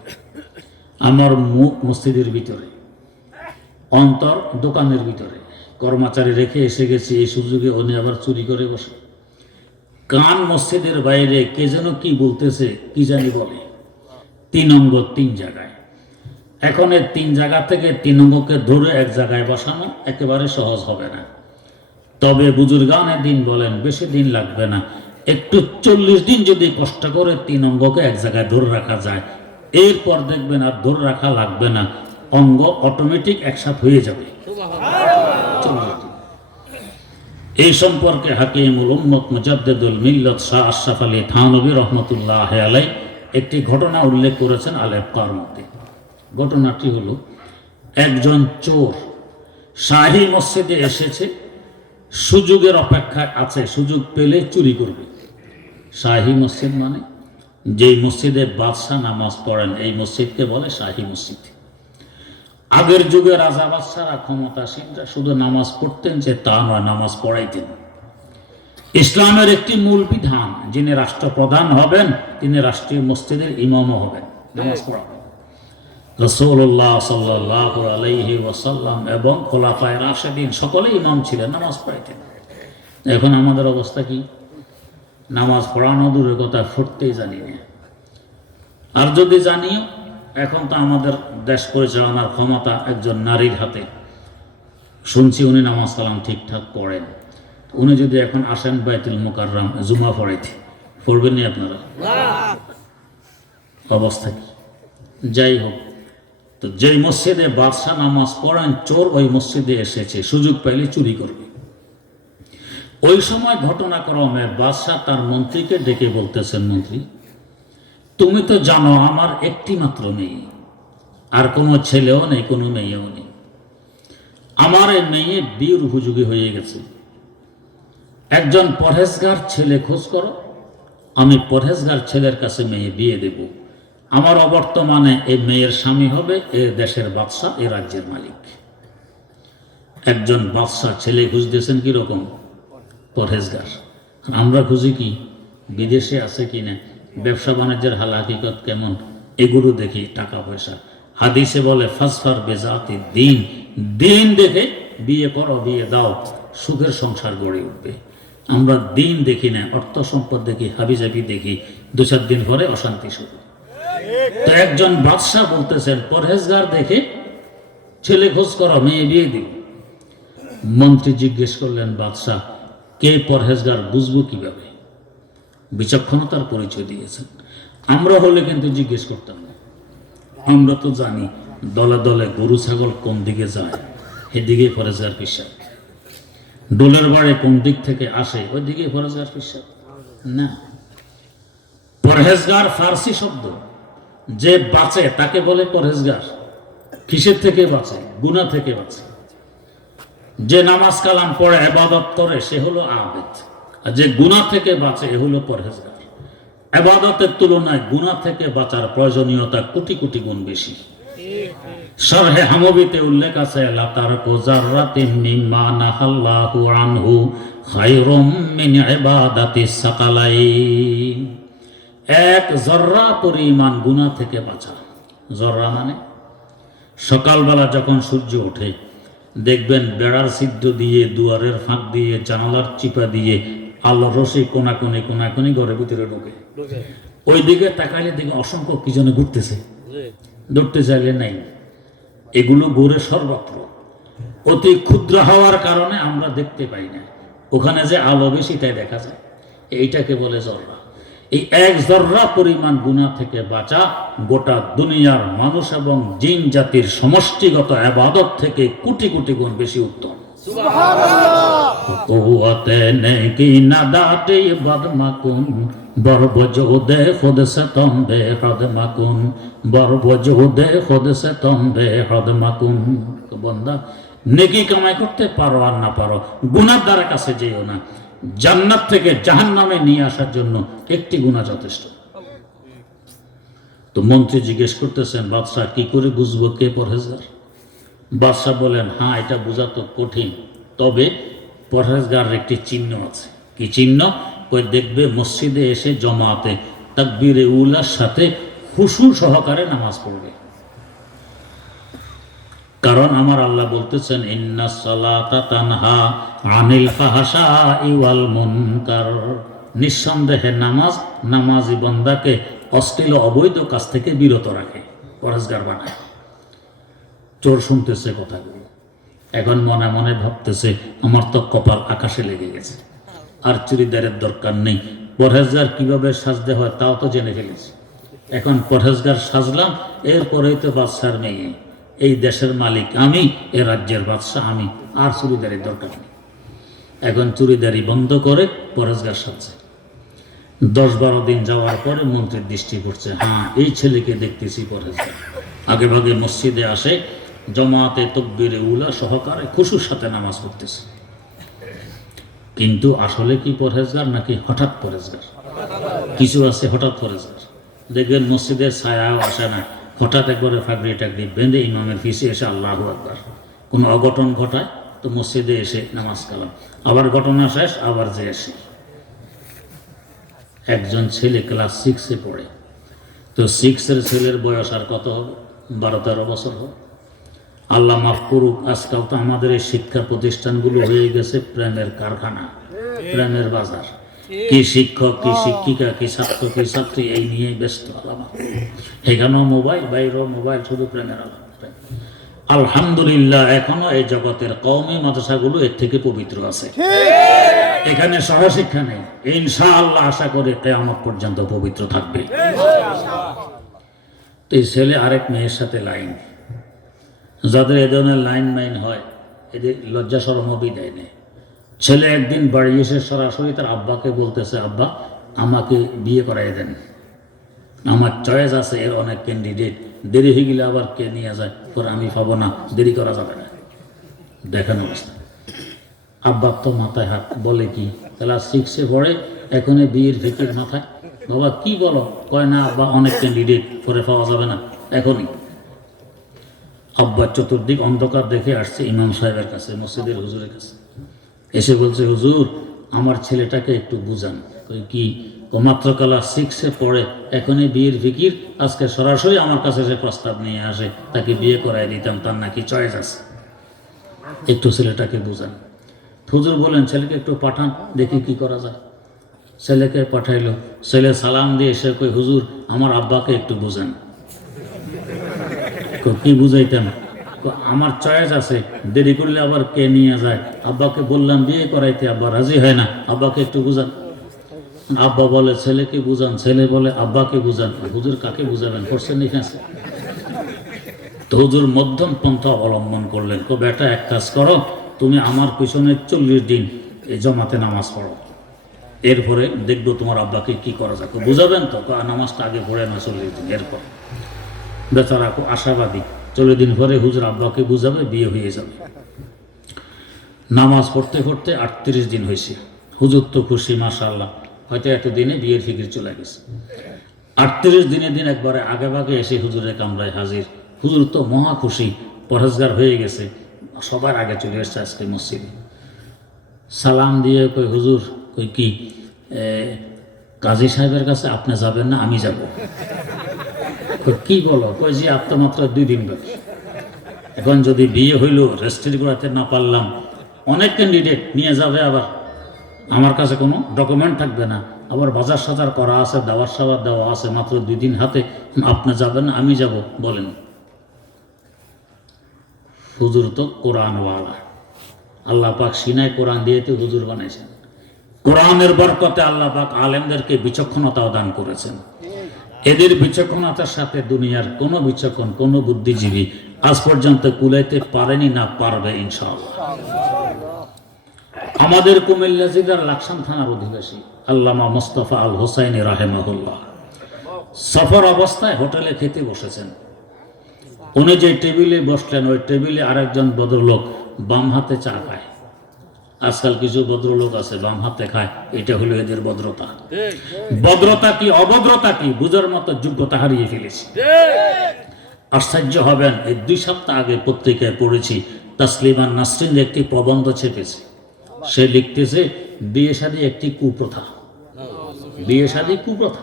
আমার মুখ মসজিদের ভিতরে, অন্তর দোকানের ভিতরে, কর্মচারী রেখে এসে গেছি, এই সুযোগে উনি আবার চুরি করে বসে। কান মসজিদের বাইরে, কে যেন কি বলতেছে, কি জানি বলে। তিন অঙ্গ তিন জায়গায়। এখন এই তিন জায়গা থেকে তিন অঙ্গকে ধরে এক জায়গায় বসানো একেবারে সহজ হবে না। তবে বুজুর্গানে দিন বলেন বেশি দিন লাগবে না, একটু 40 দিন যদি কষ্ট করে তিন অঙ্গকে এক জায়গায় ধরে রাখা যায়, এরপর দেখবেন আর ধরে রাখা লাগবে না, অঙ্গ অটোমেটিক একসাথ হয়ে যাবে। এই সম্পর্কে হাকিমুল উম্মত মুজাদ্দিদুল মিল্লাত শাহ আশরাফ আলী থানভী রাহমাতুল্লাহ আলাইহি একটি ঘটনা উল্লেখ করেছেন আল ইবকার মধ্যে। ঘটনাটি হলো, একজন চোর শাহী মসজিদে এসেছে, সুযোগের অপেক্ষায় আছে, সুযোগ পেলে চুরি করবে। শাহী মসজিদ মানে যেই মসজিদে বাদশাহ নামাজ পড়েন, এই মসজিদকে বলে শাহী মসজিদ। আগের যুগে রাজা বাদশাহরা, ক্ষমতাসীনরা শুধু নামাজ পড়তেন যে তা নয়, নামাজ পড়াইতেন। ইসলামের একটি মূল বিধান, যিনি রাষ্ট্রপ্রধান হবেন তিনি রাষ্ট্রীয় মসজিদের ইমামও হবেন, নামাজ পড়াবেন। রাসূলুল্লাহ সাল্লাল্লাহু আলাইহি ওয়াসাল্লাম এবং খোলাফায়ে রাশিদিন সকলেই ইমাম ছিলেন, নামাজ পড়াইতেন। এখন আমাদের অবস্থা কি? নামাজ পড়ানো দূরের কথা, পড়তেই জানি না। আর যদি জানিও, এখন তো আমাদের দেশ পরিচালনার ক্ষমতা একজন নারীর হাতে। শুনছি উনি নামাজ কালাম ঠিকঠাক পড়েন। উনি যদি এখন আসেন বাইতুল মুকাররম জুমা পড়াইতে, পড়বেন নি আপনারা? অবস্থা কি? যাই হোক, তো যেই মসজিদে বাদশাহ নামাজ পড়েন, চোর ওই মসজিদে এসেছে, সুযোগ পাইলে চুরি করবে। ওই সময় ঘটনাক্রমে বাদশাহ তার মন্ত্রীকে ডেকে বলতেছেন, মন্ত্রী তুমি তো জানো আমার একটি মাত্র মেয়ে, আর কোনো ছেলেও নেই, কোনো মেয়েও নেই। আমার এই মেয়ে বিয়ের উপযোগী হয়ে গেছে। একজন পরহেজগার ছেলে খোঁজ করো, আমি পরহেজগার ছেলের কাছে মেয়ে বিয়ে দেব। আমার অবর্তমানে এই মেয়ের স্বামী হবে এ দেশের বাদশাহ, এ রাজ্যের মালিক। একজন বাদশাহ ছেলে খুঁজতেছেন কিরকম? পরহেজগার। আমরা খুঁজি কি বিদেশে আছে কিনা, ব্যবসা বাণিজ্যের হাল হাকিকত কেমন, এগুলো দেখি, টাকা পয়সা। হাদিসে বলে ফাসফার বেজাতি দিন, দিন দেখে বিয়ে করো, বিয়ে দাও, সুখের সংসার গড়ে উঠবে। আমরা দিন দেখি না, অর্থ সম্পদ দেখি, হাবিজাবি দেখি, 2-4 দিন পরে অশান্তি শুরু। তো একজন বাদশাহ বলতেছেন পরহেজগার দেখে ছেলে খোঁজ করো, মেয়ে বিয়ে দিও। মন্ত্রী জিজ্ঞেস করলেন বাদশাহ কে পরহেজগার, বুঝবো কিভাবে? বিচক্ষণতার পরিচয় দিয়েছেন। আমরা হলে কিন্তু জিজ্ঞেস করতাম না। আমরা তো জানি দলে দলে গরু ছাগল কোন দিকে যায় এদিকে পরহেজগার পিসাব, ডোলের বাড়ি কোন দিক থেকে আসে ওই দিকে পরহেজগার পিসাব না। পরহেজগার ফার্সি শব্দ, যে বাঁচে তাকে বলে পরহেজগার। কিসের থেকে বাঁচে? গুনাহ থেকে বাঁচে। যে নামাজ কালাম পড়ে ইবাদত করে সে হলো আবেদ, আর যে গুনাহ থেকে বাঁচে এ হলো পরহেজগার। ইবাদতের তুলনায় গুনাহ থেকে বাঁচার প্রয়োজনীয়তা কোটি কোটি গুণ বেশি। শরহে হামবিতে উল্লেখ আছে লা তারকু যাররাতিন মিম্মা নাহাল্লাহু আনহু খায়রুম মিন ইবাদাতিস সাকালাইন। এক জর্রা পরিমাণ গুনাহ থেকে বাঁচা। জর্রা মানে সকালবেলা যখন সূর্য ওঠে দেখবেন বেড়ার ছিদ্র দিয়ে, দুয়ারের ফাঁক দিয়ে, জানালার চিপা দিয়ে আলোর রশি কোনাকুনি কোনাকুনি ঘরের ভিতরে ঢোকে। ওই দিকে তাকাইলে দেখে অসংখ্য কি যেন ঘুরতেছে, ধরতে চাইলে নাই। এগুলো ঘুরে সর্বত্র, অতি ক্ষুদ্র হওয়ার কারণে আমরা দেখতে পাই না। ওখানে যে আলো বেশি তাই দেখা যায়। এইটাকে বলে জর্রা। এই এক জর্রা পরিমাণ গুনাহ থেকে বাঁচা গোটা দুনিয়ার মানুষ এবং জিন জাতির সমষ্টিগত ইবাদত থেকে কোটি কোটি গুণ বেশি উত্তম। বন্দা নেকি কামাই করতে পারো আর না পারো, গুনার দ্বারা কাছে যেও না। জান্নাত থেকে জাহান্নামে নিয়ে আসার জন্য একটি গুনাহ যথেষ্ট। তো মন্ত্রী জিজ্ঞেস করতেছেন বাদশাহ কি করে বুঝবো কে পরহেজগার? বাদশাহ বলেন হ্যাঁ, এটা বোঝা তো কঠিন, তবে পরহেজগারের একটি চিহ্ন আছে। কি চিহ্ন? কই দেখবে মসজিদে এসে জমাতে তাকবীরে উলার সাথে খুশু সহকারে নামাজ পড়বে। কারণ আমার আল্লাহ বলতেছেন ইন্নাস সালাতা তানহা আনিল ফাহশাই ওয়াল মুনকার। নিঃসন্দেহে নামাজ নামাজি বান্দাকে অশ্লীল অবৈধ কাজ থেকে বিরত রাখে, পরহেজগার বানায়। চোর শুনতেছে কথাগুলো, এখন মনে মনে ভাবতেছে আমার তো কপাল আকাশে লেগে গেছে, আর চুরিদারের দরকার নেই। পরহেজগার কিভাবে সাজতে হয় তাও তো জেনে ফেলেছি। এখন পরহেজগার সাজলাম, এরপরেই তো বাদশার মেয়ে, এই দেশের মালিক আমি, এ রাজ্যের বাদশাহ আমি, আর চুরিদারির দরকার নেই। এখন চুরিদারি বন্ধ করে পরহেজগার সাজছে। 10-12 দিন যাওয়ার পরে মন্ত্রীর দৃষ্টি পড়ছে, হ্যাঁ এই ছেলেকে দেখতেছি পরহেজগার। আগে ভাগে মসজিদে আসে, জমাতে তাকবীরে উলা সহকারে খুশুর সাথে নামাজ পড়তেছে। কিন্তু আসলে কি পরহেজগার নাকি হঠাৎ পরহেজগার? কিছু আছে হঠাৎ পরহেজগার, দেখবেন মসজিদের ছায়াও আসে না, হঠাৎ একবারে ফাগড়ি টাগড়ি বেঁধে ইমামের পিছে এসে আল্লাহু আকবার। কোনো অঘটন ঘটায় তো মসজিদে এসে নামাজ কালাম, আবার ঘটনা শেষ আবার যে এসে। একজন ছেলে ক্লাস 6-এ পড়ে, তো 6-এর ছেলের বয়স আর কত হবে? 12-13 বছর হবে। আল্লাহ মাফ করুক, আজকাল তো আমাদের এই শিক্ষা প্রতিষ্ঠানগুলো হয়ে গেছে প্রেমের কারখানা, প্রেমের বাজার। কি শিক্ষক, কি শিক্ষিকা, কি ছাত্র, কি ছাত্রী এই নিয়ে ব্যস্ত। আল্লাহ এখানেও মোবাইল, বাইরেও মোবাইল, শুধু প্রেমের আলাপ। আলহামদুলিল্লাহ এখনো এই জগতের কওমি মাদ্রাসাগুলো এর থেকে পবিত্র আছে। এখানে সহশিক্ষা নেই, ইনশাআল্লাহ আশা করি কিয়ামত পর্যন্ত পবিত্র থাকবে। এই ছেলে আরেক মেয়ের সাথে লাইন, যাদের এ ধরনের লাইন মাইন হয় এদের লজ্জা শরমও বিদায় নেই। ছেলে একদিন বাড়ি এসে সরাসরি তার আব্বাকে বলতেছে, আব্বা আমাকে বিয়ে করাই দেন, আমার চয়েস আছে, এর অনেক ক্যান্ডিডেট, দেরি হয়ে গেলে আবার কে নিয়ে যায়, তোর আমি পাবো না, দেরি করা যাবে না। দেখেন অবস্থা। আব্বার তো মাথায় হাত, বলে কি ক্লাস 6-এ পড়ে, এখনই বিয়ের ফিকির মাথায়। বাবা কি বলো? কয় না আব্বা, অনেক ক্যান্ডিডেট, পরে পাওয়া যাবে না এখনই। আব্বা চতুর্দিক অন্ধকার দেখে আসছে ইমাম সাহেবের কাছে, মসজিদের হুজুরের কাছে। এসে বলছে, হুজুর আমার ছেলেটাকে একটু বুঝান। কই কি? ও মাত্র ক্লাস 6-এ পড়ে, এখনই বিয়ের ফিকির। আজকে সরাসরি আমার কাছে সে প্রস্তাব নিয়ে আসে, তাকে বিয়ে করাই দিতাম, তার নাকি চয়েস আছে, একটু ছেলেটাকে বুঝান। হুজুর বলেন, ছেলেকে একটু পাঠান, দেখি কি করা যায়। ছেলেকে পাঠাইলো। ছেলে সালাম দিয়ে এসে কই, হুজুর আমার আব্বাকে একটু বুঝান। কি বুঝাইতাম? আমার চয়েস আছে, দেরি করলে আবার কে নিয়ে যায়। আব্বাকে বললাম বিয়ে করাইতে, আব্বা রাজি হয় না, আব্বাকে একটু বুঝান। আব্বা বলে ছেলেকে বুঝান, ছেলে বলে আব্বাকে বুঝান। হুজুর কাকে বুঝাবেন? করছেন এখানে। তো হুজুর মধ্যম পন্থা অবলম্বন করলেন। বেটা এক কাজ করো, তুমি আমার পিছনে 40 দিন এই জমাতে নামাজ পড়ো, এরপরে দেখবো তোমার আব্বাকে কি করা যায়। বুঝাবেন তো? নামাজটা আগে পড়ে না 40 দিন। এরপর বেচারা আশাবাদী, 40 দিন পরে হুজুর আব্বাকে বুঝাবে, বিয়ে হয়ে যাবে। নামাজ পড়তে পড়তে 38 দিন হয়েছে। হুজুর তো খুশি, মাশাআল্লাহ, হয়তো এতদিনে বিয়ের ফিকির চলে গেছে। 38 দিনের দিন একবারে আগে ভাগে এসে হুজুরের কামরায় হাজির। হুজুর তো মহা খুশি, পরহেজগার হয়ে গেছে, সবার আগে চলে এসছে আজকে মসজিদে। সালাম দিয়ে কই, হুজুর কই কি কাজী সাহেবের কাছে আপনি যাবেন না? আমি যাব। কি বলো? কই যে আপনি মাত্র 2 দিন বাকি, এখন যদি বিয়ে হইল, রেজিস্ট্রি করাতে না পারলাম, অনেক ক্যান্ডিডেট নিয়ে যাবে, আবার আমার কাছে কোনো ডকুমেন্ট থাকবে না, আবার বাজার সাজার করা আছে, দাওয়ার সাবার দেওয়া আছে, মাত্র 2 দিন হাতে, আপনি যাবেন না? আমি যাব। বলেন, হুজুর তো কোরআনওয়ালা, আল্লাহ পাক সিনায় কোরআন দিয়ে তো হুজুর বানাইছেন। কোরআনের বরকতে আল্লাহ পাক আলেমদেরকে বিচক্ষণতাও দান করেছেন। এদের বিচক্ষণতার সাথে দুনিয়ার কোনো বিচক্ষণ, কোনো বুদ্ধিজীবী আজ পর্যন্ত কুলাইতে পারেনি, না পারবে ইনশাআল্লাহ। আমাদের কুমিল্লা জেলার লাকসাম থানার অধিবাসী আল্লামা মোস্তফা আল হোসাইনি রাহেমাহুল্লাহ সফর অবস্থায় হোটেলে খেতে বসেছেন। উনি যে টেবিলে বসলেন, ওই টেবিলে আরেকজন ভদ্রলোক বাম হাতে চা খায়। আজকাল কিছু ভদ্রলোক আছে বাম হাতে খায়, এটা হলো এদের ভদ্রতা। ভদ্রতা কি অভদ্রতা কি বুঝার মতো যোগ্যতা হারিয়ে ফেলেছি। আশ্চর্য হবেন, এই 2 সপ্তাহ আগে পত্রিকায় পড়েছি, তাসলিমান নাসরিন একটি প্রবন্ধ ছেপেছে। সে লিখতেছে, বিয়ে শাদী একটি কুপ্রথা। বিয়ে শাদী কুপ্রথা।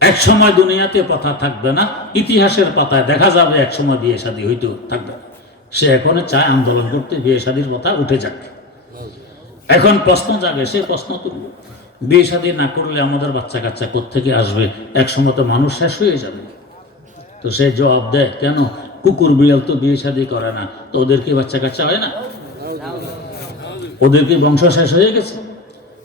এক সময় দুনিয়াতে প্রথা থাকবে না, ইতিহাসের পাতায় দেখা যাবে এক সময় বিয়ে শাদী হইতেও থাকবে। সে এখন চায় আন্দোলন করতে বিয়ে শাদীর কথা উঠে যাক। এখন প্রশ্ন জাগে, সে প্রশ্ন তুলল, বিয়ে শাদী না করলে আমাদের বাচ্চা কাচ্চা কোত্থেকে আসবে? এক সময় তো মানুষ শেষ হয়ে যাবে। তো সে জবাব দেয়, কেন? কুকুর বিড়াল তো বিয়ে শাদী করে না, তো ওদের কি বাচ্চা কাচ্চা হয় না? ওদের কি বংশ শেষ হয়ে গেছে?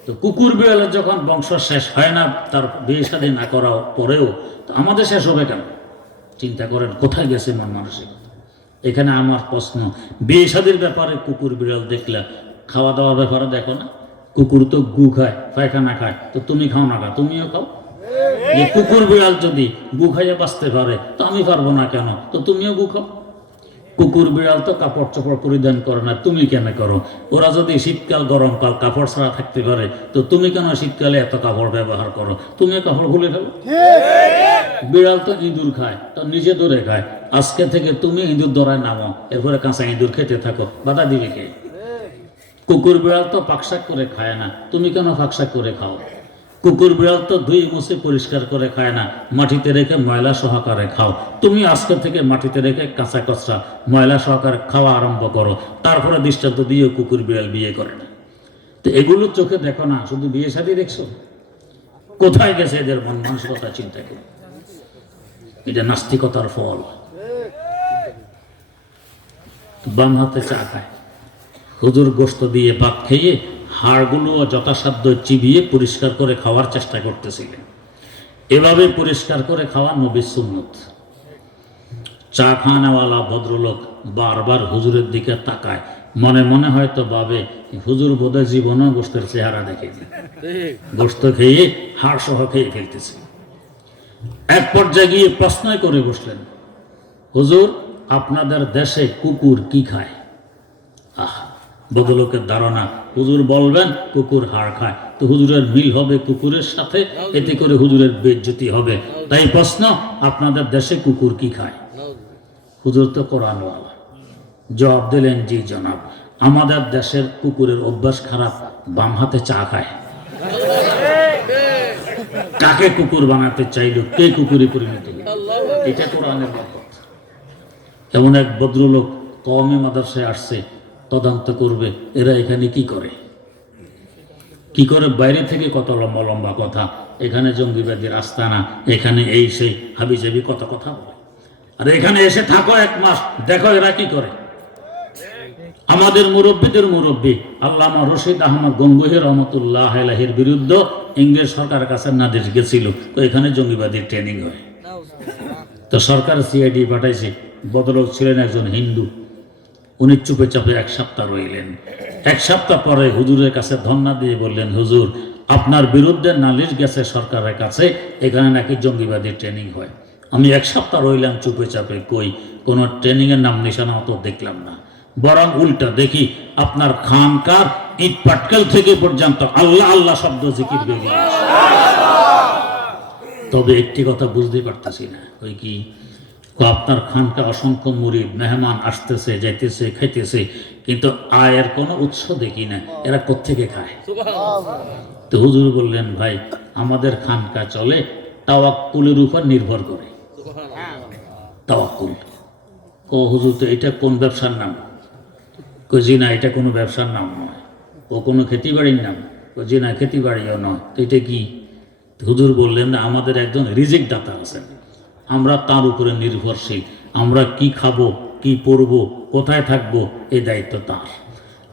তো কুকুর বিড়ালের যখন বংশ শেষ হয় না, তার বিয়ে শাদী না করা পরেও, তো আমাদের শেষ হবে কেন? চিন্তা করেন কোথায় গেছে মন মানসিকতা। এখানে আমার প্রশ্ন, বিয়ে শাদীর ব্যাপারে কুকুর বিড়াল দেখলে খাওয়া দাওয়ার ব্যাপারে দেখো না? কুকুর তো গু খায়, পায়খানা খায়, তো তুমি খাও না? তুমিও খাও। এই কুকুর বিড়াল যদি গু খাইয়ে বাঁচতে পারে, তো আমি পারবো না কেন? তো তুমিও গু খাও। কুকুর বিড়াল তো কাপড় চোপড় পরিধান করে না, তুমি কেন করো? ওরা যদি শীতকাল গরমকাল কাপড় ছাড়া থাকতে পারে, তো তুমি কেন শীতকালে এত কাপড় ব্যবহার করো? তুমিও কাপড় খুলে ফেলো। বিড়াল তো ইঁদুর খায়, তো নিজে ধরে খায়। আজকে থেকে তুমি ইঁদুর ধরায় নামো, এরপরে কাঁচা ইঁদুর খেতে থাকো, বাধা দিবে কে? কুকুর বিড়াল তো পাকশাক করে খায় না, তুমি কেন পাকশাক করে খাও? কুকুর বিড়াল তো ধুয়ে মুছে পরিষ্কার করে খায় না, মাটিতে রেখে ময়লা সহকারে খাও। তুমি আজকে থেকে মাটিতে রেখে কাঁচা কচরা ময়লা সহকারে খাওয়া আরম্ভ করো। তারপরে দৃষ্টান্ত দিয়ে কুকুর বিড়াল বিয়ে করে না। তো এগুলো চোখে দেখো না, শুধু বিয়ে শাদী দেখছো। কোথায় গেছে এদের মন মানসিকতা? চিন্তা করো। এটা নাস্তিকতার ফল। বাম হাতে চা খায়। হুজুর গোশত দিয়ে ভাত খেয়ে হাড়গুলো যথাসাধ্য চিবিয়ে পরিষ্কার করে খাওয়ার চেষ্টা করতেছিলেন। এভাবে পরিষ্কার করে খাওয়া নবীর সুন্নত। চা খাওয়ানেওয়ালা ভদ্রলোক বারবার হুজুরের দিকে তাকায়, মনে মনে হয়তো ভাবে, হুজুর বোধহয় জীবনও গোশতের চেহারা দেখে, গোশত খেয়ে হাড় সহ খেয়ে ফেলতেছে। এক পর্যায়ে গিয়ে প্রশ্ন করে বসলেন, হুজুর আপনাদের দেশে কুকুর কি খায়? বদলোকের ধারণা হুজুর বলবেন কুকুর হাড় খায়, তো হুজুরের মিল হবে কুকুরের সাথে, এতে করে হুজুরের বেইজ্জতি হবে। তাই প্রশ্ন, আপনাদের দেশে কুকুর কি খায়? হুজুর তো কোরআনওয়ালা, জবাব দিলেন জি জনাব, আমাদের দেশের কুকুরের অভ্যাস খারাপ, বাম হাতে চা খায়। কাকে কুকুর বানাতে চাইল, কে কুকুরে পরিণত হলো? এটা কোরআনের বরকত। এমন এক ভদ্রলোক কওমি মাদ্রাসায় আসছে, তদন্ত করবে এরা এখানে কি করে। বাইরে থেকে কত লম্বা লম্বা কথা, এখানে জঙ্গিবাদীর আস্তানা, এখানে এই সেই হাবিজাবি কত কথা বলে। আর এখানে এসে থাকো 1 মাস, দেখো এরা কি করে। আমাদের মুরব্বীদের মুরব্বী আল্লামা রশিদ আহমদ গঙ্গোহী রহমতুল্লাহ আলাইহির বিরুদ্ধে ইংরেজ সরকারের কাছে নালিশ গেছিল, তো এখানে জঙ্গিবাদীর ট্রেনিং হয়। তো সরকার সিআইডি পাঠাইছে, বদলোক ছিলেন একজন হিন্দু, উনি চুপে চাপে 1 সপ্তাহ রইলেন। 1 সপ্তাহ পরে হুজুরের কাছে ধর্ণা দিয়ে বললেন, হুজুর আপনার বিরুদ্ধে নালিশ গেছে সরকারের কাছে, এখানে নাকি জঙ্গিবাদীর ট্রেনিং হয়। আমি 1 সপ্তাহ রইলাম চুপে চাপে, কই কোনো ট্রেনিংয়ের নাম নিশানা তো দেখলাম না, বরং উল্টা দেখি আপনার খানকার ইট পাটকেল থেকে পর্যন্ত আল্লাহ আল্লাহ শব্দ জিকির বেরিয়ে আসে। তবে একটি কথা বুঝতে পারতেছি না, ওই কি, আপনার খানকা অসংখ্য মুরিদ মেহমান আসতেছে যাইতেছে খাইতেছে, কিন্তু আয়ের কোনো উৎস দেখি না, এরা কোত্থেকে খায়? তো হুজুর বললেন, ভাই আমাদের খানকা চলে তাওয়াক্কুলের উপর নির্ভর করে। তাওয়াক্কুল। হুজুর তো এটা কোন ব্যবসার নাম? জি না, এটা কোনো ব্যবসার নাম নয়। ও কোনো খেতিবাড়ির নাম? জি না, খেতিবাড়িও নয়। তো এটা কি? হুজুর বললেন, না, আমাদের একজন রিজিক দাতা আছেন, আমরা তার উপরে নির্ভরশীল। আমরা কি খাবো, কি পরবো, কোথায় থাকবো, এই দায়িত্ব তার।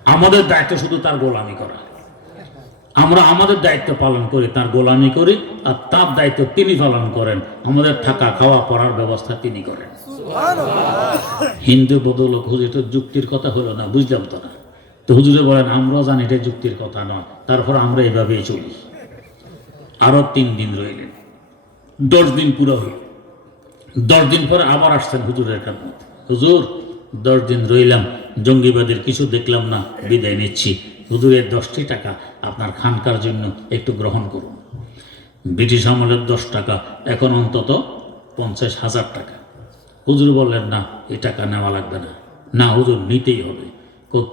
আমাদের দায়িত্ব শুধু তার গোলামি করা। আমরা আমাদের দায়িত্ব পালন করি, তার গোলামি করি, আর তার দায়িত্ব তিনি পালন করেন। আমাদের থাকা খাওয়া পড়ার ব্যবস্থা তিনি করেন। হিন্দু বদলোক, হুজুর এটা যুক্তির কথা হলো না, বুঝলাম তো না। তো হুজুরে বলেন, আমরাও জানি এটা যুক্তির কথা নয়, তারপর আমরা এইভাবেই চলি। আরো 3 দিন রইলেন, 10 দিন পুরো হইল। 10 দিন পরে আবার আসছেন হুজুরের কাছে, হুজুর 10 দিন রইলাম, জঙ্গিবাদের কিছু দেখলাম না, বিদায় নিচ্ছি। হুজুরের 10টি টাকা আপনার খানকার জন্য একটু গ্রহণ করুন। ব্রিটিশ আমলের 10 টাকা, এখন অন্তত 50,000 টাকা। হুজুর বললেন, না, এই টাকা নেওয়া লাগবে না। না হুজুর, নিতেই হবে।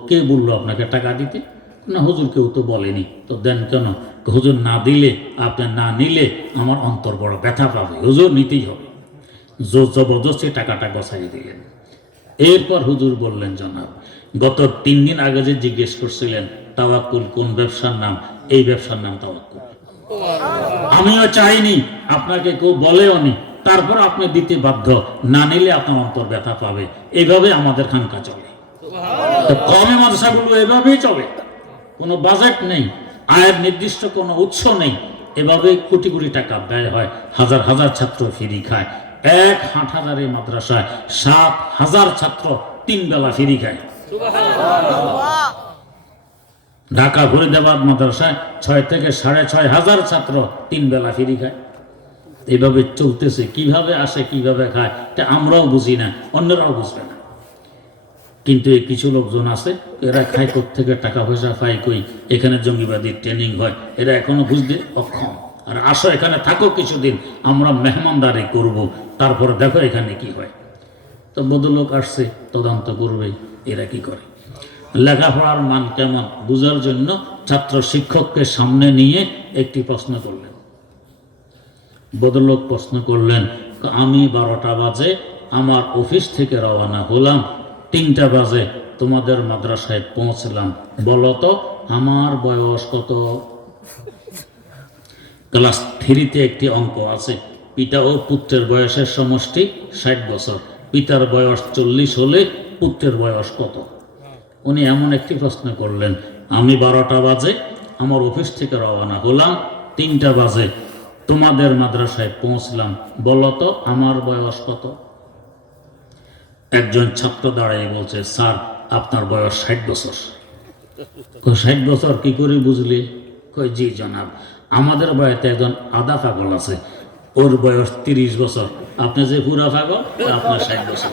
কে বললো আপনাকে টাকা দিতে? না হুজুর, কেউ তো বলেনি। তো দেন কেন? হুজুর, না দিলে, আপনি না নিলে আমার অন্তর বড় ব্যথা পাবে, হুজুর নিতেই হবে। জোর জবরদস্তি টাকাটা গছাই দিলেন। এরপর হুজুর বললেন, জনাব গত 3 দিন আগে যে জিজ্ঞেস করছিলেন তাওয়াক্কুল কোন ব্যবসার নাম, এই ব্যবসার নাম তাওয়াক্কুল। আমিও চাইনি, আপনাকে কেউ বলেও নি, তারপর আপনি দিতে বাধ্য, না নিলে আপনার অন্তর ব্যথা পাবে। এইভাবে আমাদের খানকা চলে। কওমি মাদ্রাসাগুলো এভাবেই চলে, কোনো বাজেট নেই, আয়ের নির্দিষ্ট কোনো উৎস নেই, এভাবে কোটি কোটি টাকা ব্যয় হয়, হাজার হাজার ছাত্র ফ্রি খায়। 1 হাটহাজারি মাদ্রাসায় 7,000 ছাত্র 3 বেলা ফ্রি খায়। ঢাকা ফরিদাবাদ মাদ্রাসায় 6 থেকে 6,500 ছাত্র 3 বেলা ফ্রি খায়। এইভাবে চলতেছে। কিভাবে আসে, কিভাবে খায়, এটা আমরাও বুঝি না, অন্যরাও বুঝবে না। কিন্তু এই কিছু লোকজন আছে, এরা খায় থেকে টাকা পয়সা পায় কই, এখানে জঙ্গিবাদী ট্রেনিং হয়, এরা এখনো বুঝতে অক্ষম। আর আসো, এখানে থাকো কিছুদিন, আমরা মেহমানদারি করব, তারপরে দেখো এখানে কি হয়। তো বদলোক আসছে, তদন্ত করবে এরা কি করে। লেখাপড়ার মান কেমন বুঝার জন্য ছাত্র শিক্ষককে সামনে নিয়ে একটি প্রশ্ন করলেন। বদলোক প্রশ্ন করলেন, আমি 12টা বাজে আমার অফিস থেকে রওনা হলাম, 3টা বাজে তোমাদের মাদ্রাসায় পৌঁছলাম, বলো তো আমার বয়স কত? ক্লাস 3-তে একটি অঙ্ক আছে, পিতা ও পুত্রের বয়সের সমষ্টি 60 বছর, পিতার বয়স 40 হলে পুত্রের বয়স কত? উনি এমন একটি প্রশ্ন করলেন, আমি 12টা বাজে আমার অফিস থেকে রওনা হলাম, 3টা বাজে তোমাদের মাদ্রাসায় পৌঁছলাম, বলো তো আমার বয়স কত? একজন ছাত্র দাঁড়িয়ে বলছে, স্যার আপনার বয়স 60 বছর। 60 বছর কি করে বুঝলি? কই, জি জনাব, আমাদের বাড়িতে একজন আধা পাগল আছে, ওর বয়স 30 বছর, আপনি যে পুরা পাগল, আপনার 60 বছর।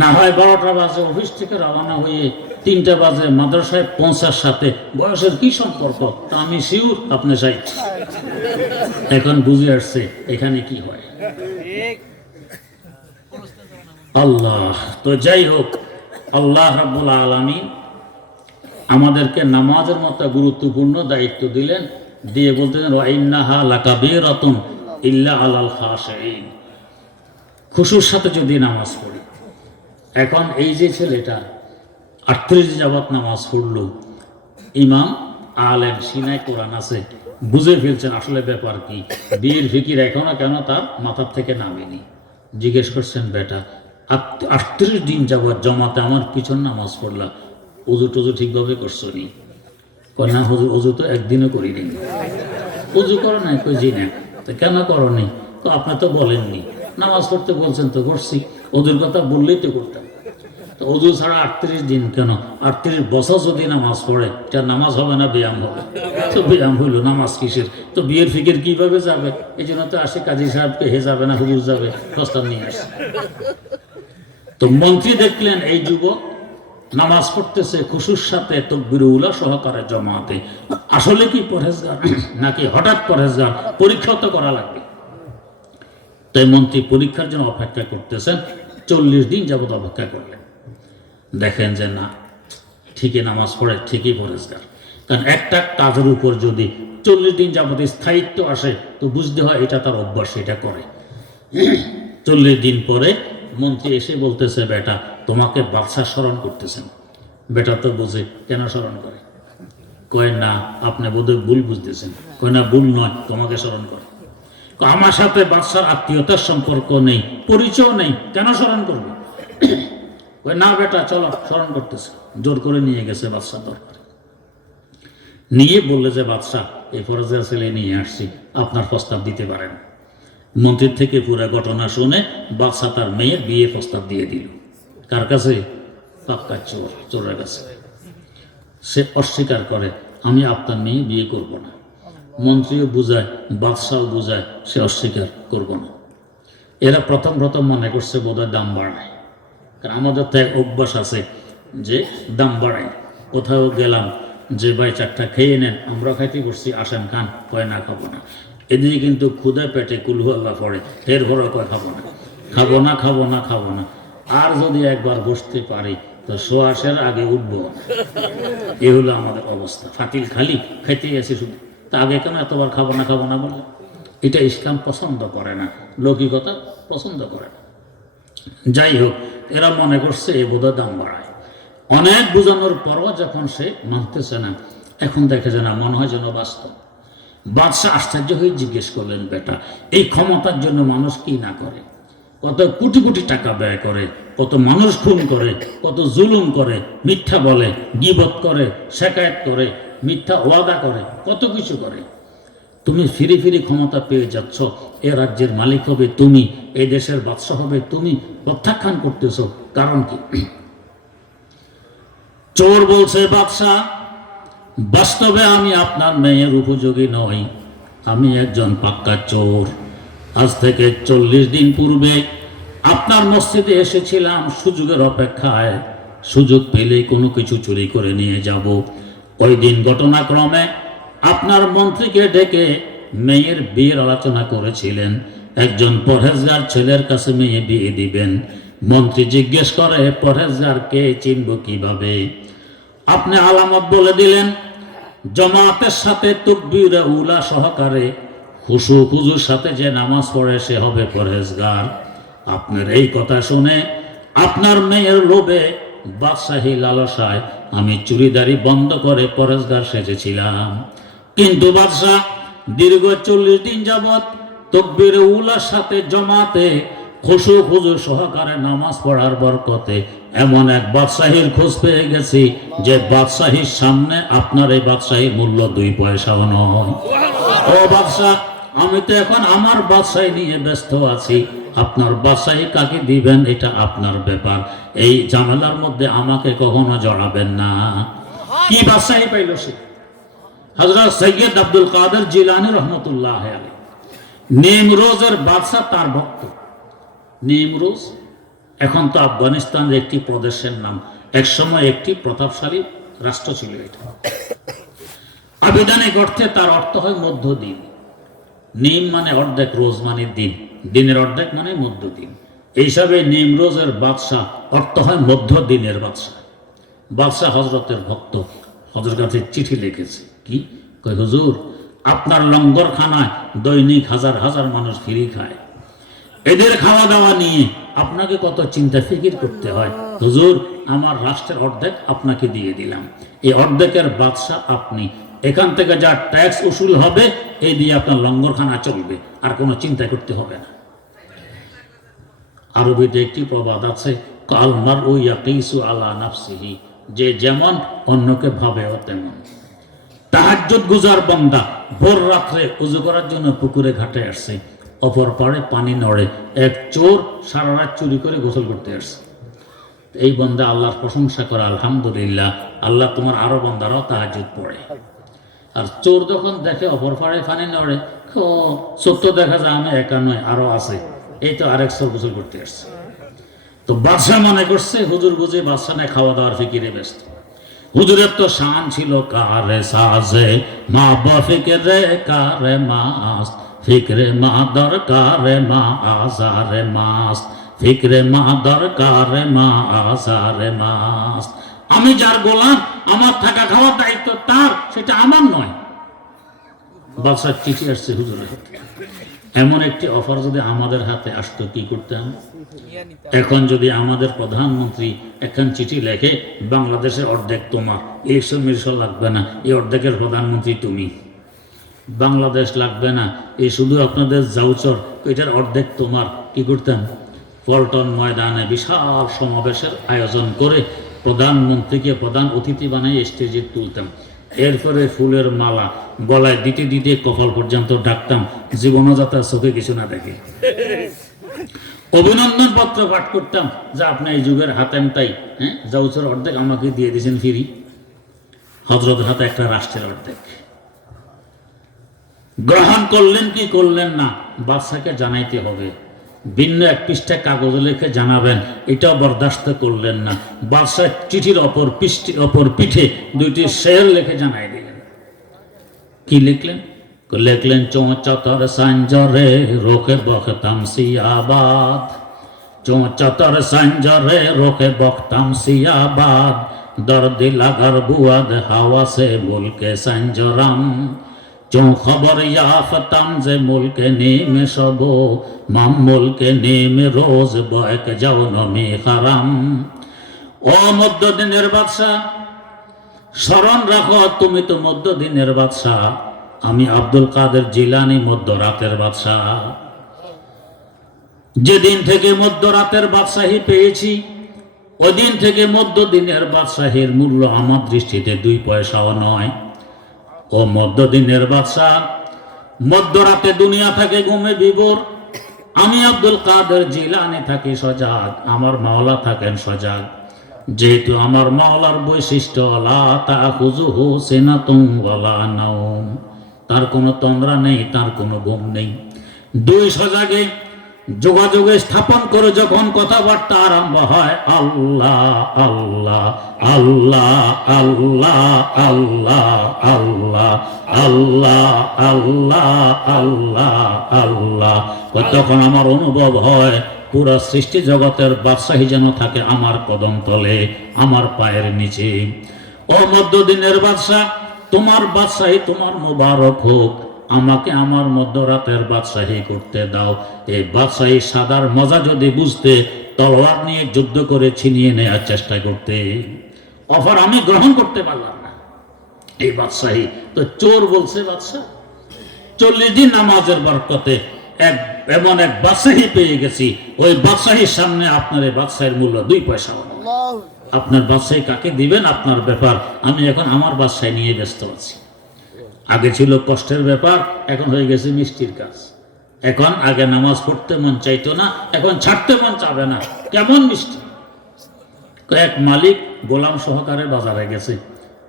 না হয় 12টা বাজে অফিস থেকে রওনা হয়ে 3টা বাজে মাদ্রাসায় পৌঁছার সাথে বয়সের কি সম্পর্ক তা আমি শিওর আপনি চাই। এখন বুঝে আসছে এখানে কি হয়। আল্লাহ তো যাই হোক, আল্লাহ রাব্বুল আলামিন আমাদেরকে নামাজের মতো গুরুত্বপূর্ণ দায়িত্ব দিলেন, দিয়ে বলতেছেন ওয়া ইন্নাহা লাকাবীরাতুন ইল্লা আলাল খাশিঈন, খুশুর সাথে যদি নামাজ পড়ি। এখন এই যে ছেলেটা 38 যাবত নামাজ পড়লো, ইমাম আলেম সিনায় কোরআন আছে, বুঝে ফেলছেন আসলে ব্যাপার কি, বিয়ের ফিকির এখনো কেন তার মাথার থেকে নামেনি। জিজ্ঞেস করছেন বেটা 38 দিন যাবত জমাতে আমার পিছন নামাজ পড়লা, উজু টুজু ঠিকভাবে করছো নি? কয় না হুজুর, উজু তো একদিনও করিনি। উজু করো নাই? কই জি না। তো কেন করো নি? তো আপনি তো বলেননি। নামাজ পড়তে বলছেন তো করছি, ওদের কথা বললেই তো করতাম। তো অজু ছাড়া 38 দিন কেন? 38 বছর যদি নামাজ পড়ে, এটা নামাজ হবে না ব্যায়াম হবে? তো ব্যায়াম হইল, নামাজ কিসের? তো বিয়ের ফিকির কিভাবে যাবে? এই জন্য তো আসে কাজী সাহেবকে, হে যাবে না হুজুর যাবে, প্রস্তাব নিয়ে আসে। তো মন্ত্রী দেখলেন এই যুবক নামাজ পড়তেছে খুশুর সাথে, তাকবীরুল উলা সহকারে জমাতে, আসলে কি পরহেজগার নাকি হঠাৎ পরহেজগার? পরীক্ষা তো করা লাগবে। তাই মন্ত্রী পরীক্ষার জন্য অপেক্ষা করতেছেন, 40 দিন যাবত অপেক্ষা করলেন। দেখেন যে না, ঠিকই নামাজ পড়ে, ঠিকই পরহেজগার। কারণ একটা কাজের উপর যদি 40 দিন যাবত স্থায়িত্ব আসে তো বুঝতে হয় এটা তার অভ্যাস, এটা করে। 40 দিন পরে মন্ত্রী এসে বলতেছে বেটা তোমাকে বাদশা স্মরণ করতেছেন। বেটা তো বুঝে, কেন স্মরণ করে? কয় না আপনি বোধহয় ভুল বুঝতেছেন। কয় না ভুল নয়, তোমাকে স্মরণ করে। আমার সাথে বাদশার আত্মীয়তার সম্পর্ক নেই, পরিচয় নেই, কেন স্মরণ করবে? না বেটা চলো, স্মরণ করতেছে। জোর করে নিয়ে গেছে বাদশা দরবারে, নিয়ে বললে যে বাদশা এই ফরজের ছেলে নিয়ে আসছি, আপনার প্রস্তাব দিতে পারেন। মন্ত্রীর থেকে পুরো ঘটনা শুনে বাদশা তার মেয়ের বিয়ে প্রস্তাব দিয়ে দিল। কার কাছে? পাক্কা চোর, চোরের কাছে। সে অস্বীকার করে, আমি আপনার মেয়ে বিয়ে করব না। মন্ত্রীও বুঝায়, বাদশাও বুঝায়, সে অস্বীকার করব না। এরা প্রথম মনে করছে বোধহয় দাম বাড়ায়, কারণ আমাদের তো এক অভ্যাস আছে যে দাম বাড়াই। কোথাও গেলাম যে ভাই চারটা খেয়ে নেন, আমরা খাইতে করছি, আসেন খান। কয় না খাবো না। এদিকে কিন্তু ক্ষুদে পেটে কুলহু আল্লাহ পড়ে, এর ভরা কয় খাবো না, খাবো না, খাবো না, খাবো না। আর যদি একবার বসতে পারি তো সোয়াশের আগে উঠবো। এ হলো আমাদের অবস্থা। ফাতিল খালি খাইতে গেছি শুধু, তা আগে কেন এতবার খাবো না, খাবো না বললাম? এটা ইসলাম পছন্দ করে না, লৌকিকতা পছন্দ করে না। যাই হোক, এরা মনে করছে এ বোধহয় দাম বাড়ায়। অনেক বোঝানোর পরও যখন সে মানতেছে না, এখন দেখে যে না, মনে হয় যেন বাস্তব। বাদশাহ আশ্চর্য হয়ে জিজ্ঞেস করলেন বেটা এই ক্ষমতার জন্য মানুষ কি না করে, কত কোটি কোটি টাকা ব্যয় করে, কত মানুষ খুন করে, কত জুলুম করে, মিথ্যা বলে, গীবত করে, শেকায়েত করে, মিথ্যা ওয়াদা করে, কত কিছু করে। তুমি ফিরে ফিরে ক্ষমতা পেয়ে যাচ্ছ, এ রাজ্যের মালিক হবে তুমি, এই দেশের বাদশা হবে তুমি, প্রত্যাখ্যান করতেছ, কারণ কি? চোর বলছে বাদশা বাস্তবে আমি আপনার মেয়ের উপযোগী নই, আমি একজন পাক্কা চোর। আজ থেকে 40 দিন পূর্বে আপনার মসজিদে এসেছিলাম সুযোগের অপেক্ষায়, সুযোগ পেলে কোনো কিছু চুরি করে নিয়ে যাব। ওই দিন ঘটনাক্রমে আপনার মন্ত্রীকে ডেকে মেয়ের বিয়ের আলোচনা করেছিলেন, একজন পরহেজগার ছেলের কাছে মেয়ে বিয়ে দিবেন। মন্ত্রী জিজ্ঞেস করে পরহেজগার কে, চিনব কিভাবে? আপনি আলামত বলে দিলেন, জামাতের সাথে তাকবীরে উলা সহকারে খুশু খুজুর সাথে যে নামাজ পড়ে সে হবে পরহেজগার। আপনার এই কথা শুনে আপনার মেয়ের লোভে, বাদশাহী লালসায় আমি চুরিদারি বন্ধ করে পরহেজগার সেজেছিলাম। কিন্তু বাদশাহ দীর্ঘ 40 দিন যাবৎ তাকবীরে উলার সাথে জামাতে খুশু খুজু সহকারে নামাজ পড়ার বরকতে এমন এক বাদশাহীর খোঁজ পেয়ে গেছি যে বাদশাহীর সামনে আপনার এই বাদশাহীর মূল্য 2 পয়সাও নয়। ও বাদশাহ, আমি তো এখন আমার বাদশাহী নিয়ে ব্যস্ত আছি, আপনার বাদশাহী কাকে দিবেন এটা আপনার ব্যাপার, এই ঝামেলার মধ্যে আমাকে কখনো জড়াবেন না। কি বাদশাহী পাইল সে? হযরত সৈয়দ আব্দুল কাদের জিলানী রহমতুল্লাহ আলাইহি, নিমরোজের বাদশা তার ভক্ত। নিমরোজ এখন তো আফগানিস্তানের একটি প্রদেশের নাম, একসময় একটি প্রতাপশালী রাষ্ট্র ছিল এটা। আবিধানিক অর্থে তার অর্থ হয় মধ্যদিন। নিম মানে অর্ধেক, রোজ মানে দিন, দিনের অর্ধেক মানে মধ্যদিন। এই হিসাবে নিমরোজের বাদশাহ অর্থ হয় মধ্যদিনের বাদশাহ। বাদশাহ হজরতের ভক্ত, হজরত কাছে চিঠি লিখেছে, কি কই, হুজুর আপনার লঙ্গরখানায় দৈনিক হাজার হাজার মানুষ ফ্রি খায়, এদের খাওয়া দাওয়া নিয়ে আপনাকে কত চিন্তা ফিকির করতে হয়। হুজুর আমার রাষ্ট্রের অর্ধেক আপনাকে দিয়ে দিলাম, এই অর্ধেকের বাদশাহ আপনি, এখান থেকে যা ট্যাক্স উসুল হবে এই দিয়ে আপনার লঙ্গরখানা চলবে, আর কোনো চিন্তা করতে হবে না। আরবিতে একটি প্রবাদ আছে, কালমার ও ইয়াকিসু আলা নাফসিহি, যে যেমন অন্যকে ভাবেও তেমন। তাহাজ্জুদ গুজার বান্দা ভোর রাত্রে উজু করার জন্য পুকুরে ঘাটে আসছে, অপর পাড়ে পানি নড়ে এক চোর সারা রাত চুরি করে গোসল করতে আসছে। এই বান্দা আল্লাহর প্রশংসা করে, আলহামদুলিল্লাহ, আল্লাহ তোমার আরো বান্দারাও তাহাজ্জুদ পড়ে। আর চোর যখন দেখে অপর পাড়ে পানি নড়ে, সত্য দেখা যায় আমি একা নয়, আরো আছে, এই তো আরেক চোর গোসল করতে আসছে। তো বাদশাহ মনে করছে হুজুর বুঝে বাদশাহ নেই খাওয়া দাওয়ার ফিকিরে ব্যস্ত। হুজুরের তো শান ছিল কারে সাজে মা বা ফিকরে কারে মাস্ত, ফিকরে মা দরকারে মা আজারে মাস্ত, ফিকরে মা দরকারে মা আজারে মাস্ত। আমি যার গোলাম, আমার থাকা খাওয়ার দায়িত্ব তার, সেটা আমার নয়। বাদশাহ চিঠি আসছে হুজুরের হাতে। এমন একটি অফার যদি আমাদের হাতে আসতো কি করতাম? এখন যদি আমাদের প্রধানমন্ত্রী এখন চিঠি লেখে, বাংলাদেশের অর্ধেক তোমার, ইলেকশন মিশন লাগবে না, এই অর্ধেকের প্রধানমন্ত্রী তুমি, বাংলাদেশ লাগবে না, এই শুধু আপনাদের জাউচর, এটার অর্ধেক তোমার, কি করতাম? পল্টন ময়দানে বিশাল সমাবেশের আয়োজন করে প্রধানমন্ত্রীকে প্রধান অতিথি বানিয়ে স্টেজে তুলতাম, এরপরে ফুলের মালা গলায় দিতে দিতে কপাল পর্যন্ত ডাকতাম, জীবনও যাতে চোখে কিছু না দেখে। অভিনন্দন পত্র পাঠ করতাম যে আপনি এই যুগের হাতেন তাই, হ্যাঁ জাউচের অর্ধেক আমাকে দিয়ে দিয়েছেন ফিরি। হযরতের হাতে একটা রাষ্ট্রের অর্ধেক। গ্রহণ করলেন কি করলেন না বাদশাকে জানাইতে হবে। ভিন্ন এক পৃষ্ঠা কাগজে লিখে জানাবেন, এটাও বরদাস্ত করলেন না। বাদশাহ চিঠির অপর পিঠে দুইটি শের লিখে জানাই দিলেন। কি লিখলেন? লিখলেন, চৌচতর সঞ্জরে রোকে বখতাম সিয়াবাদ, চৌচতর সঞ্জরে রোকে বখতাম সিয়াবাদ, দর্দি লাগার বুয়াদ হাওয়া সে মুলকে সঞ্জরাম, চৌ খবর ইয়াফতাম যে মুলকে নেমে সব, মাম মুলকে নেমে রোজ বয়ক যাও নমি হারাম। ও মধ্যদিনের বাদশাহ, স্মরণ রাখো তুমি তো মধ্যদিনের বাদশাহ, আমি আব্দুল কাদের জিলানী মধ্যরাতের বাদশাহ। যেদিন থেকে মধ্যরাতের বাদশাহী পেয়েছি, ওই দিন থেকে মধ্যদিনের বাদশাহীর মূল্য আমার দৃষ্টিতে 2 পয়সাও নয়। ও মধ্যদিনের বাদশাহ, মধ্যরাতে দুনিয়া থাকে ঘুমে বিভোর, আমি আব্দুল কাদের জিলানী থাকি সজাগ, আমার মাওলা থাকেন সজাগ। যেহেতু আমার মাওলার বৈশিষ্ট্য লা তাখুযুহু সিনাতুন ওয়ালা নাওম, তার কোনো তন্দ্রা নেই, তার কোনো ঘুম নেই। 2 সজাগে যোগাযোগে স্থাপন করে যখন কথাবার্তা আরম্ভ হয়, আল্লাহ আল্লাহ আল্লাহ আল্লাহ আল্লাহ আল্লাহ আল্লাহ আল্লাহ আল্লাহ আল্লাহ, তখন আমার অনুভব হয় পুরা সৃষ্টি জগতের বাদশাহী যেন থাকে আমার কদম তলে, আমার পায়ের নিচে। ও মধ্যদিনের বাদশাহ, তোমার বাদশাহী তোমার মোবারক হোক, আমাকে আমার মধ্যরাতের বাদশাহী করতে দাও। এই বাদশাহী সাদার মজা যদি বুঝতে, তলোয়ার নিয়ে যুদ্ধ করে ছিনিয়ে নেওয়ার চেষ্টা করতে। অফার আমি গ্রহণ করতে পারলাম না। এই বাদশাহী তো চোর বলছে বাদশাহ, 40 দিন নামাজের বরকতে এমন এক বাদশাহী পেয়ে গেছি, ওই বাদশাহীর সামনে আপনার এই বাদশাহীর মূল্য 2 পয়সা। আপনার বাদশাহী কাকে দিবেন আপনার ব্যাপার, আমি এখন আমার বাদশাহী নিয়ে ব্যস্ত আছি। আগে ছিল কষ্টের ব্যাপার, এখন হয়ে গেছে মিষ্টির কাজ। এখন আগে নামাজ পড়তে মন চাইতো না, এখন ছাড়তে মন চাবে না, কেমন মিষ্টি। এক মালিক গোলাম সহকারে বাজারে গেছে,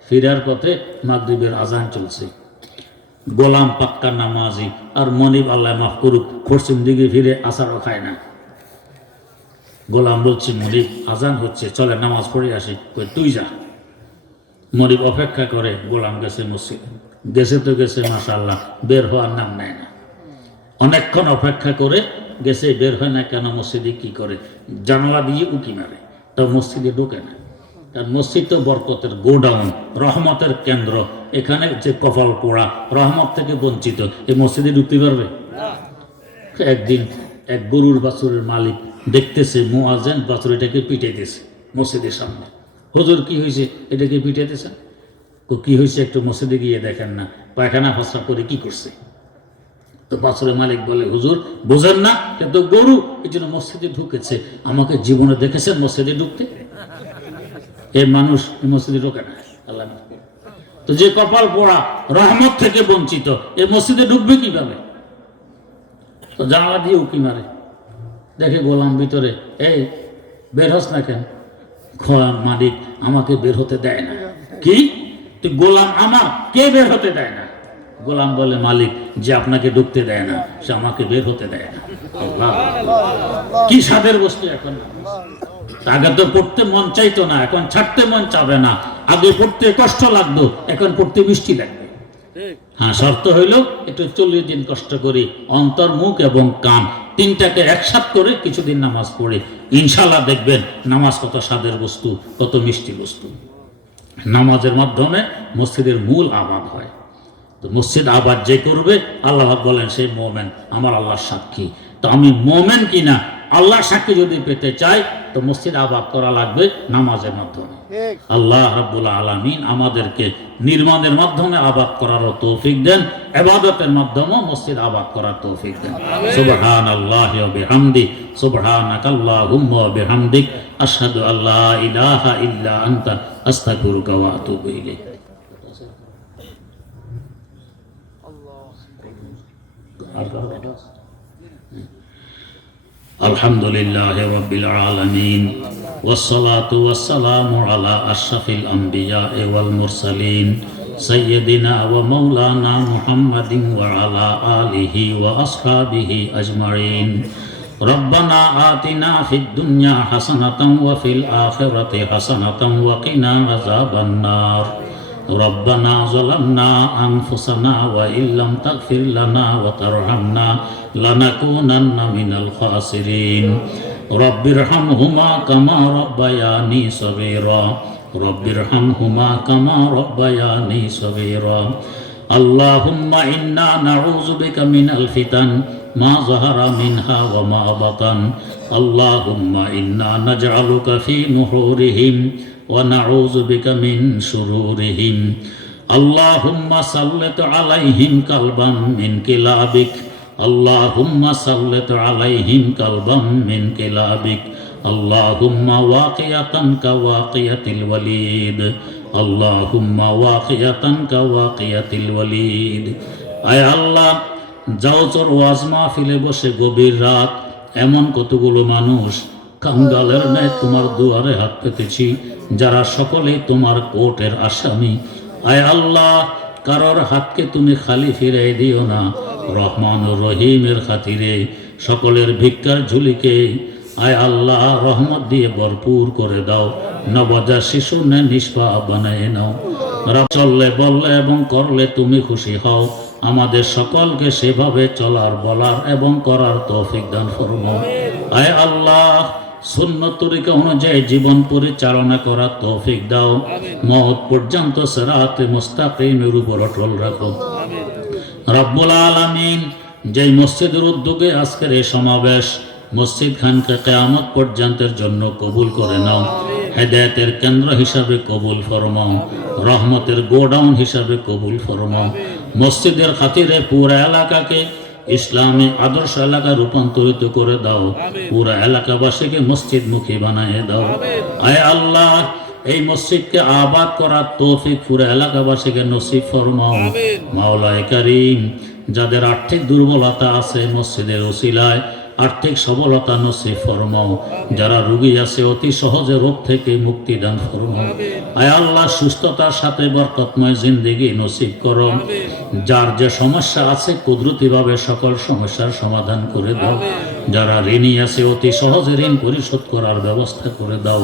ফিরার পথে মাগরিবের আজান চলছে। গোলাম পাক্কা নামাজি, আর মনিব আল্লাহ মাফ করুক পশ্চিম দিকে ফিরে আসারও খায় না। গোলাম বলছে মনিব আজান হচ্ছে, চলে নামাজ পড়ে আসি। কই তুই যা। মনিব অপেক্ষা করে, গোলাম গেছে মসজিদে। গেছে তো গেছে, মাশাআল্লাহ, বের হওয়ার নাম নেয় না। অনেকক্ষণ অপেক্ষা করে গেছে, বের হয় না কেন? মসজিদে কি করে? জানালা দিয়ে উকি মারে, তো মসজিদে ঢোকে না। কারণ মসজিদ তো বরকতের গোডাউন, রহমতের কেন্দ্র। এখানে যে কপাল পোড়া, রহমত থেকে বঞ্চিত, এই মসজিদে ঢুকতে পারবে? একদিন এক গরুর বাছুরের মালিক দেখতেছে মুয়াজ্জিন বাছুরিটাকে পিটাইতেছে মসজিদের সামনে। হুজুর কি হয়েছে, এটাকে পিটাইতেছেন? কি হয়েছে একটু মসজিদে গিয়ে দেখেন না, পায়খানা ফসা করে কি করছে। তো বাছুরের মালিক বলে, হুজুর বোঝেন না, কিন্তু গরু এই জন্য মসজিদে ঢুকেছে। আমাকে জীবনে দেখেছেন মসজিদে ঢুকতে? এই মানুষ মসজিদে ঢোকে না। আল্লাহ তো যে কপাল পোড়া, রহমত থেকে বঞ্চিত, এই মসজিদে ঢুকবে কিভাবে? তো জানালা দিয়ে উকি মারে, দেখে গোলাম ভিতরে। এই বের হস না কেন? মালিক আমাকে বের হতে দেয় না। কি? তুই গোলাম আমার, কে বের হতে দেয় না? গোলাম বলে, মালিক যে আপনাকে ঢুকতে দেয় না, সে আমাকে বের হতে দেয় না। আল্লাহ, কি স্বাদের বস্তু! এখন আগে তো পড়তে মন চাইতো না, এখন ছাড়তে মন চাবে না। আগে পড়তে কষ্ট লাগতো, এখন পড়তে মিষ্টি লাগবে। হ্যাঁ, শর্ত হইল একটু 40 দিন কষ্ট করি, অন্তর, মুখ এবং কান তিনটাকে একসাথ করে কিছুদিন নামাজ পড়ে, ইনশাল্লাহ দেখবেন নামাজ কত স্বাদের বস্তু, কত মিষ্টি বস্তু। নামাজের মাধ্যমে মসজিদের মূল আবাদ হয়। তো মসজিদ আবাদ যে করবে, আল্লাহ বলেন সে মোমেন, আমার আল্লাহর সাক্ষী। তো আমি মোমেন কিনা আল্লাহর সাক্ষী যদি পেতে চাই, তো মসজিদ আবাদ করা লাগবে নামাজের মাধ্যমে। আল্লাহ রাব্বুল আলামিন আমাদেরকে নির্মাণের মাধ্যমে আবাদ করারও তৌফিক দেন, ইবাদতের মাধ্যমে মসজিদ আবাদ করার তৌফিক দেন। সুবহানাল্লাহি ওয়া বিহামদি, সুবহানাকাল্লাহুম্মা ওয়া বিহামদিক, আশহাদু আল্লা ইলাহা ইল্লা আনতা, আস্তাগফিরুকা ওয়া আতুবু ইলাইক। আলহামদুলিল্লাহি রাব্বিল আলামিন, ওয়াসসালাতু ওয়াসসালামু আলা আশরাফিল আমবিয়া ওয়াল মুরসালিন, সাইয়্যিদিনা ওয়া মাওলানা মুহাম্মাদিন ওয়া আলা আলিহি ওয়া আসহাবিহি আজমাইন। রব্বানা আতিনা ফিদ দুনিয়া হাসানাতান ওয়া ফিল আখিরাতি হাসানাতান ওয়া কিনা আযাবান নার। ربنا ظلمنا أنفسنا وإن لم تغفر لنا وترحمنا لنكونن من الخاسرين. رب ارحمهما كما ربياني صغيرا، رب ارحمهما كما ربياني صغيرا. اللهم إنا نعوذ بك من الفتن ما ظهر منها وما بطن. اللهم إنا نجعلك في نحورهم ونعوذ بك من شرورهم. اللهم سلط عليهم كلبا من كلابك، اللهم سلط عليهم كلبا من كلابك. اللهم واقية كواقية الوليد، اللهم واقية كواقية الوليد. আয় আল্লাহ, জাওচর ওয়াজ মাহফিলে বসে গভীর রাত এমন কতগুলো মানুষ কাঙ্গালের ন্যায় তোমার দুয়ারে হাত পেতেছি, যারা সকলেই তোমার কোর্টের আসামি। আয় আল্লাহ, কারোর হাতকে তুমি খালি ফিরাই দিও না। রহমান ও রহিমের খাতিরে সকলের ভিক্ষার ঝুলিকে আয় আল্লাহ রহমত দিয়ে ভরপুর করে দাও। নবজাত শিশু নিষ্পাপ বানায় নাও। চললে বললে এবং করলে তুমি খুশি হও। আমাদের সকলকে সেভাবে চলার, বলার এবং করার তৌফিক দান ফরমাও। আয় আল্লাহ, সুন্নত তরিকা অনুযায়ী জীবন পরিচালনা করার তৌফিক দাও। মওত পর্যন্ত সিরাতে মুস্তাকিমের উপর অটল রাখো। রব্বুল আলামিন, যেই মসজিদের উদ্যোগে আজকের এই সমাবেশ, মসজিদ খানকে কিয়ামত পর্যন্তের জন্য কবুল করে নাও। হেদায়েতের কেন্দ্র হিসাবে কবুল ফরমাও, রহমতের গোডাউন হিসাবে কবুল ফরমাও। মসজিদের খাতিরে পুরা এলাকাকে ইসলামী আদর্শ এলাকা রূপান্তরিত করে দাও। পুরা এলাকাবাসীকে মসজিদমুখী বানিয়ে দাও। আয় আল্লাহ, এই মসজিদকে আবাদ করার তৌফিক পুরা এলাকাবাসীকে নসিব ফরমাও। মাওলায়ে কারীম, যাদের আর্থিক দুর্বলতা আছে মসজিদের ওসিলায় আর্থিক সবলতা নসিব ফরমাও। যারা রোগী আছে অতি সহজে রোগ থেকে মুক্তি দান ফরমাও। আয় আল্লাহ, সুস্থতার সাথে বরকতময় জিন্দেগি নসিব করো। যার যে সমস্যা আছে কুদরতিভাবে সকল সমস্যার সমাধান করে দাও। যারা ঋণী আছে অতি সহজে ঋণ পরিশোধ করার ব্যবস্থা করে দাও।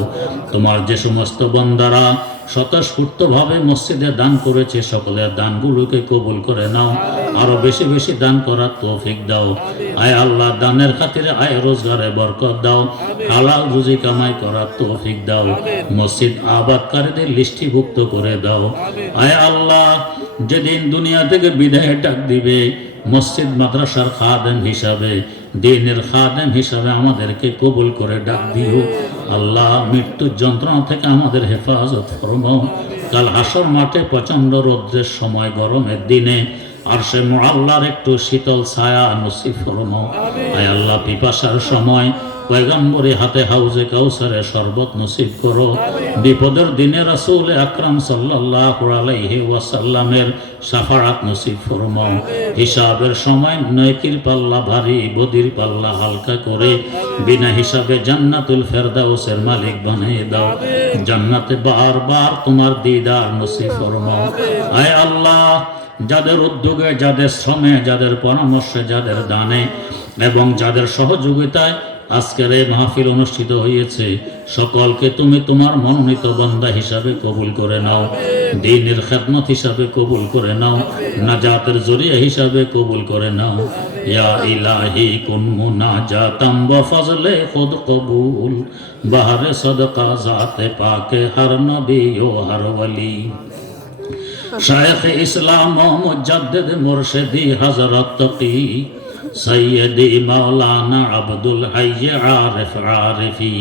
তোমার যে সমস্ত বান্দারা স্বতঃস্ফূর্তভাবে মসজিদে দান করেছে সকলের দানগুলোকে কবুল করে নাও, আরো বেশি বেশি দান করার তৌফিক দাও। আয় আল্লাহ, দানের খাতিরে আয় রোজগারে বরকত দাও, হালাল রুজি কামাই করার তৌফিক দাও। মসজিদ আবাদকারীদের লিস্টিভুক্ত করে দাও। আয় আল্লাহ, যেদিন দুনিয়া থেকে বিদায় ডাক দিবে, মসজিদ মাদ্রাসার খাদেম হিসাবে, দ্বীনের খাদেম হিসাবে আমাদেরকে কবুল করে ডাক দিও। আল্লাহ, মৃত্যুর যন্ত্রণা থেকে আমাদের হেফাজত ফরমাও। কাল হাসর মাঠে প্রচণ্ড রৌদ্রের সময়, গরমের দিনে আরশে মুআল্লার একটু শীতল ছায়া নসিব ফরমাও। আয় আল্লাহ, পিপাসার সময় পয়গম্বরী হাতে হাউজে কাউসারে শরবত নসিব করো। বিপদের দিনে রাসূল আকরাম সাল্লাল্লাহু আলাইহি ওয়াসাল্লামের শাফাআত নসিব ফরমাও। হিসাবের সময় নেকির পাল্লা ভারী, বদির পাল্লা হালকা করে বিনা হিসাবে জান্নাতুল ফেরদাউসের মালিক বানিয়ে দাও। জান্নাতে বারবার তোমার দিদার নসিব ফরমাও। আয় আল্লাহ, যাদের উদ্যোগে, যাদের শ্রমে, যাদের পরামর্শে, যাদের দানে এবং যাদের সহযোগিতায় আজকের এই মাহফিল অনুষ্ঠিত হয়েছে, সকলকে তুমি তোমার মনোনীত বান্দা হিসাবে কবুল করে নাও, দ্বীনের খেদমত হিসাবে কবুল করে নাও, নাজাতের জরিয়া হিসাবে কবুল করে নাও। ইয়া ইলাহি কুন মুনাজাতাম ওয়া ফজলে খুদ কবুল, বাহরে সদকা জাতে পাকে হর নবী ও হর ওয়ালি। শায়খ ইসলাম ও মুজাদ্দিদ মুরশিদি হযরত তকি सैयदी मौलाना अब्दुल हय्य आरिफ आरिफी,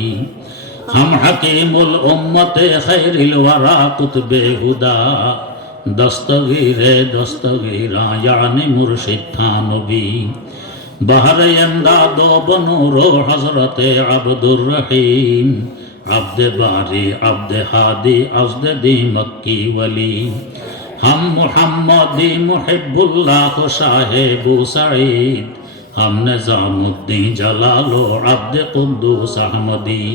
हम हकीमुल उम्मत खैरिल वरा कुतबे हुदा, दस्तगीरे दस्तगीरा यानी मुर्शिद थानवी, बहरे इमदादो बनूरो हजरत अब्दुर रहीम, अब्दे बारी अब्दे हादी अज़्दे दी मक्की वली, हम मुहम्मदी मुहिब्बुल्लाह साहिबु सईद, हम निज़ामुद्दीन जलालो अब्दे कुद्दूस अहमदी,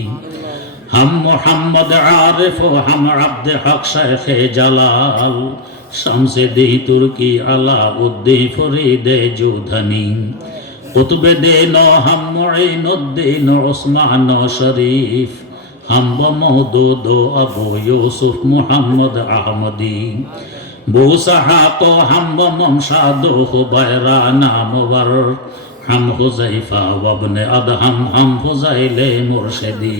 हम मुहम्मद आरिफ हम अब्दे हक शेख जलाल, शम्स-ए-दी तुर्की अलाउद्दीन फरीदे जुधनी, कुतुब-ए दीनो हम मुईनुद्दीन उस्मान शरीफ, हम बमौदूदो अबू यूसुफ मुहम्मद अहमदी, बूसहाको हम मुमशादो हुबैरा नामवर, हम हुज़ैफा वब्ने अदहम हम हुज़ैले मुर्शिदी,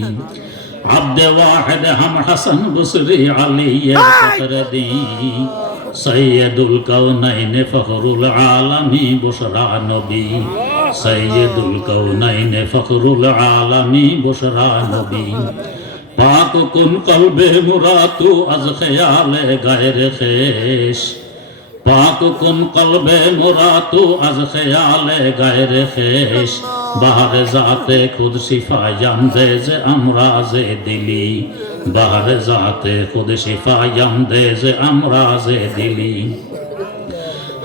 अब्दे वाहिद हम हसन बसरी अली फ़खरुद्दी, सैयदुल कौनैन फ़खरुल आलमी बुशरा नबी, सैयदुल कौनैन फ़खरुल आलमी बुशरा नबी, पाक कुन कल्बे मुरातु अज ख्याले गैर खेश, पाक कुन कल्बे मुरातु अज ख्याले गैर खेश, बाहर जाते खुद शिफायम देज अमराज़े दिली, बाहर जाते खुद शिफायम देज अमराज़े दिली,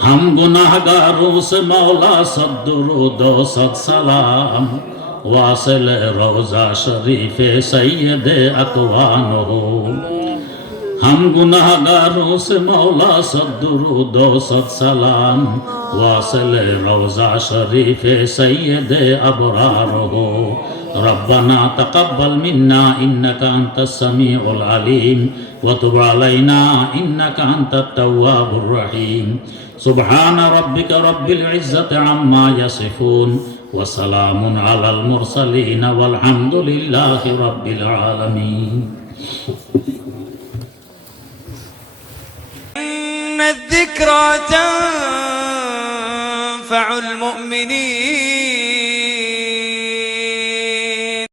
हम गुनाहगारों से मौला सद्दुरूद व सद सलाम, वासिल रोज़ा शरीफ सैयद अकवान हो, हम गुनाहगारों से मौला सद्दुरूद व सद सलाम, वासिल रोज़ा शरीफ सैयद अबरार हो, रब्बना तक़ब्बल मिन्ना इन्नका अंतस समीउल अलीम व तुब अलैना इन्नका अंतत तव्वाबुर रहीम। सुब्हान रब्बिका रब्बिल इज़्ज़ति अम्मा यसिफून व सलामुन अलल मुरसलीन वल्हम्दुलिल्लाहि रब्बिल आलमीन। الذكرى تنفع المؤمنين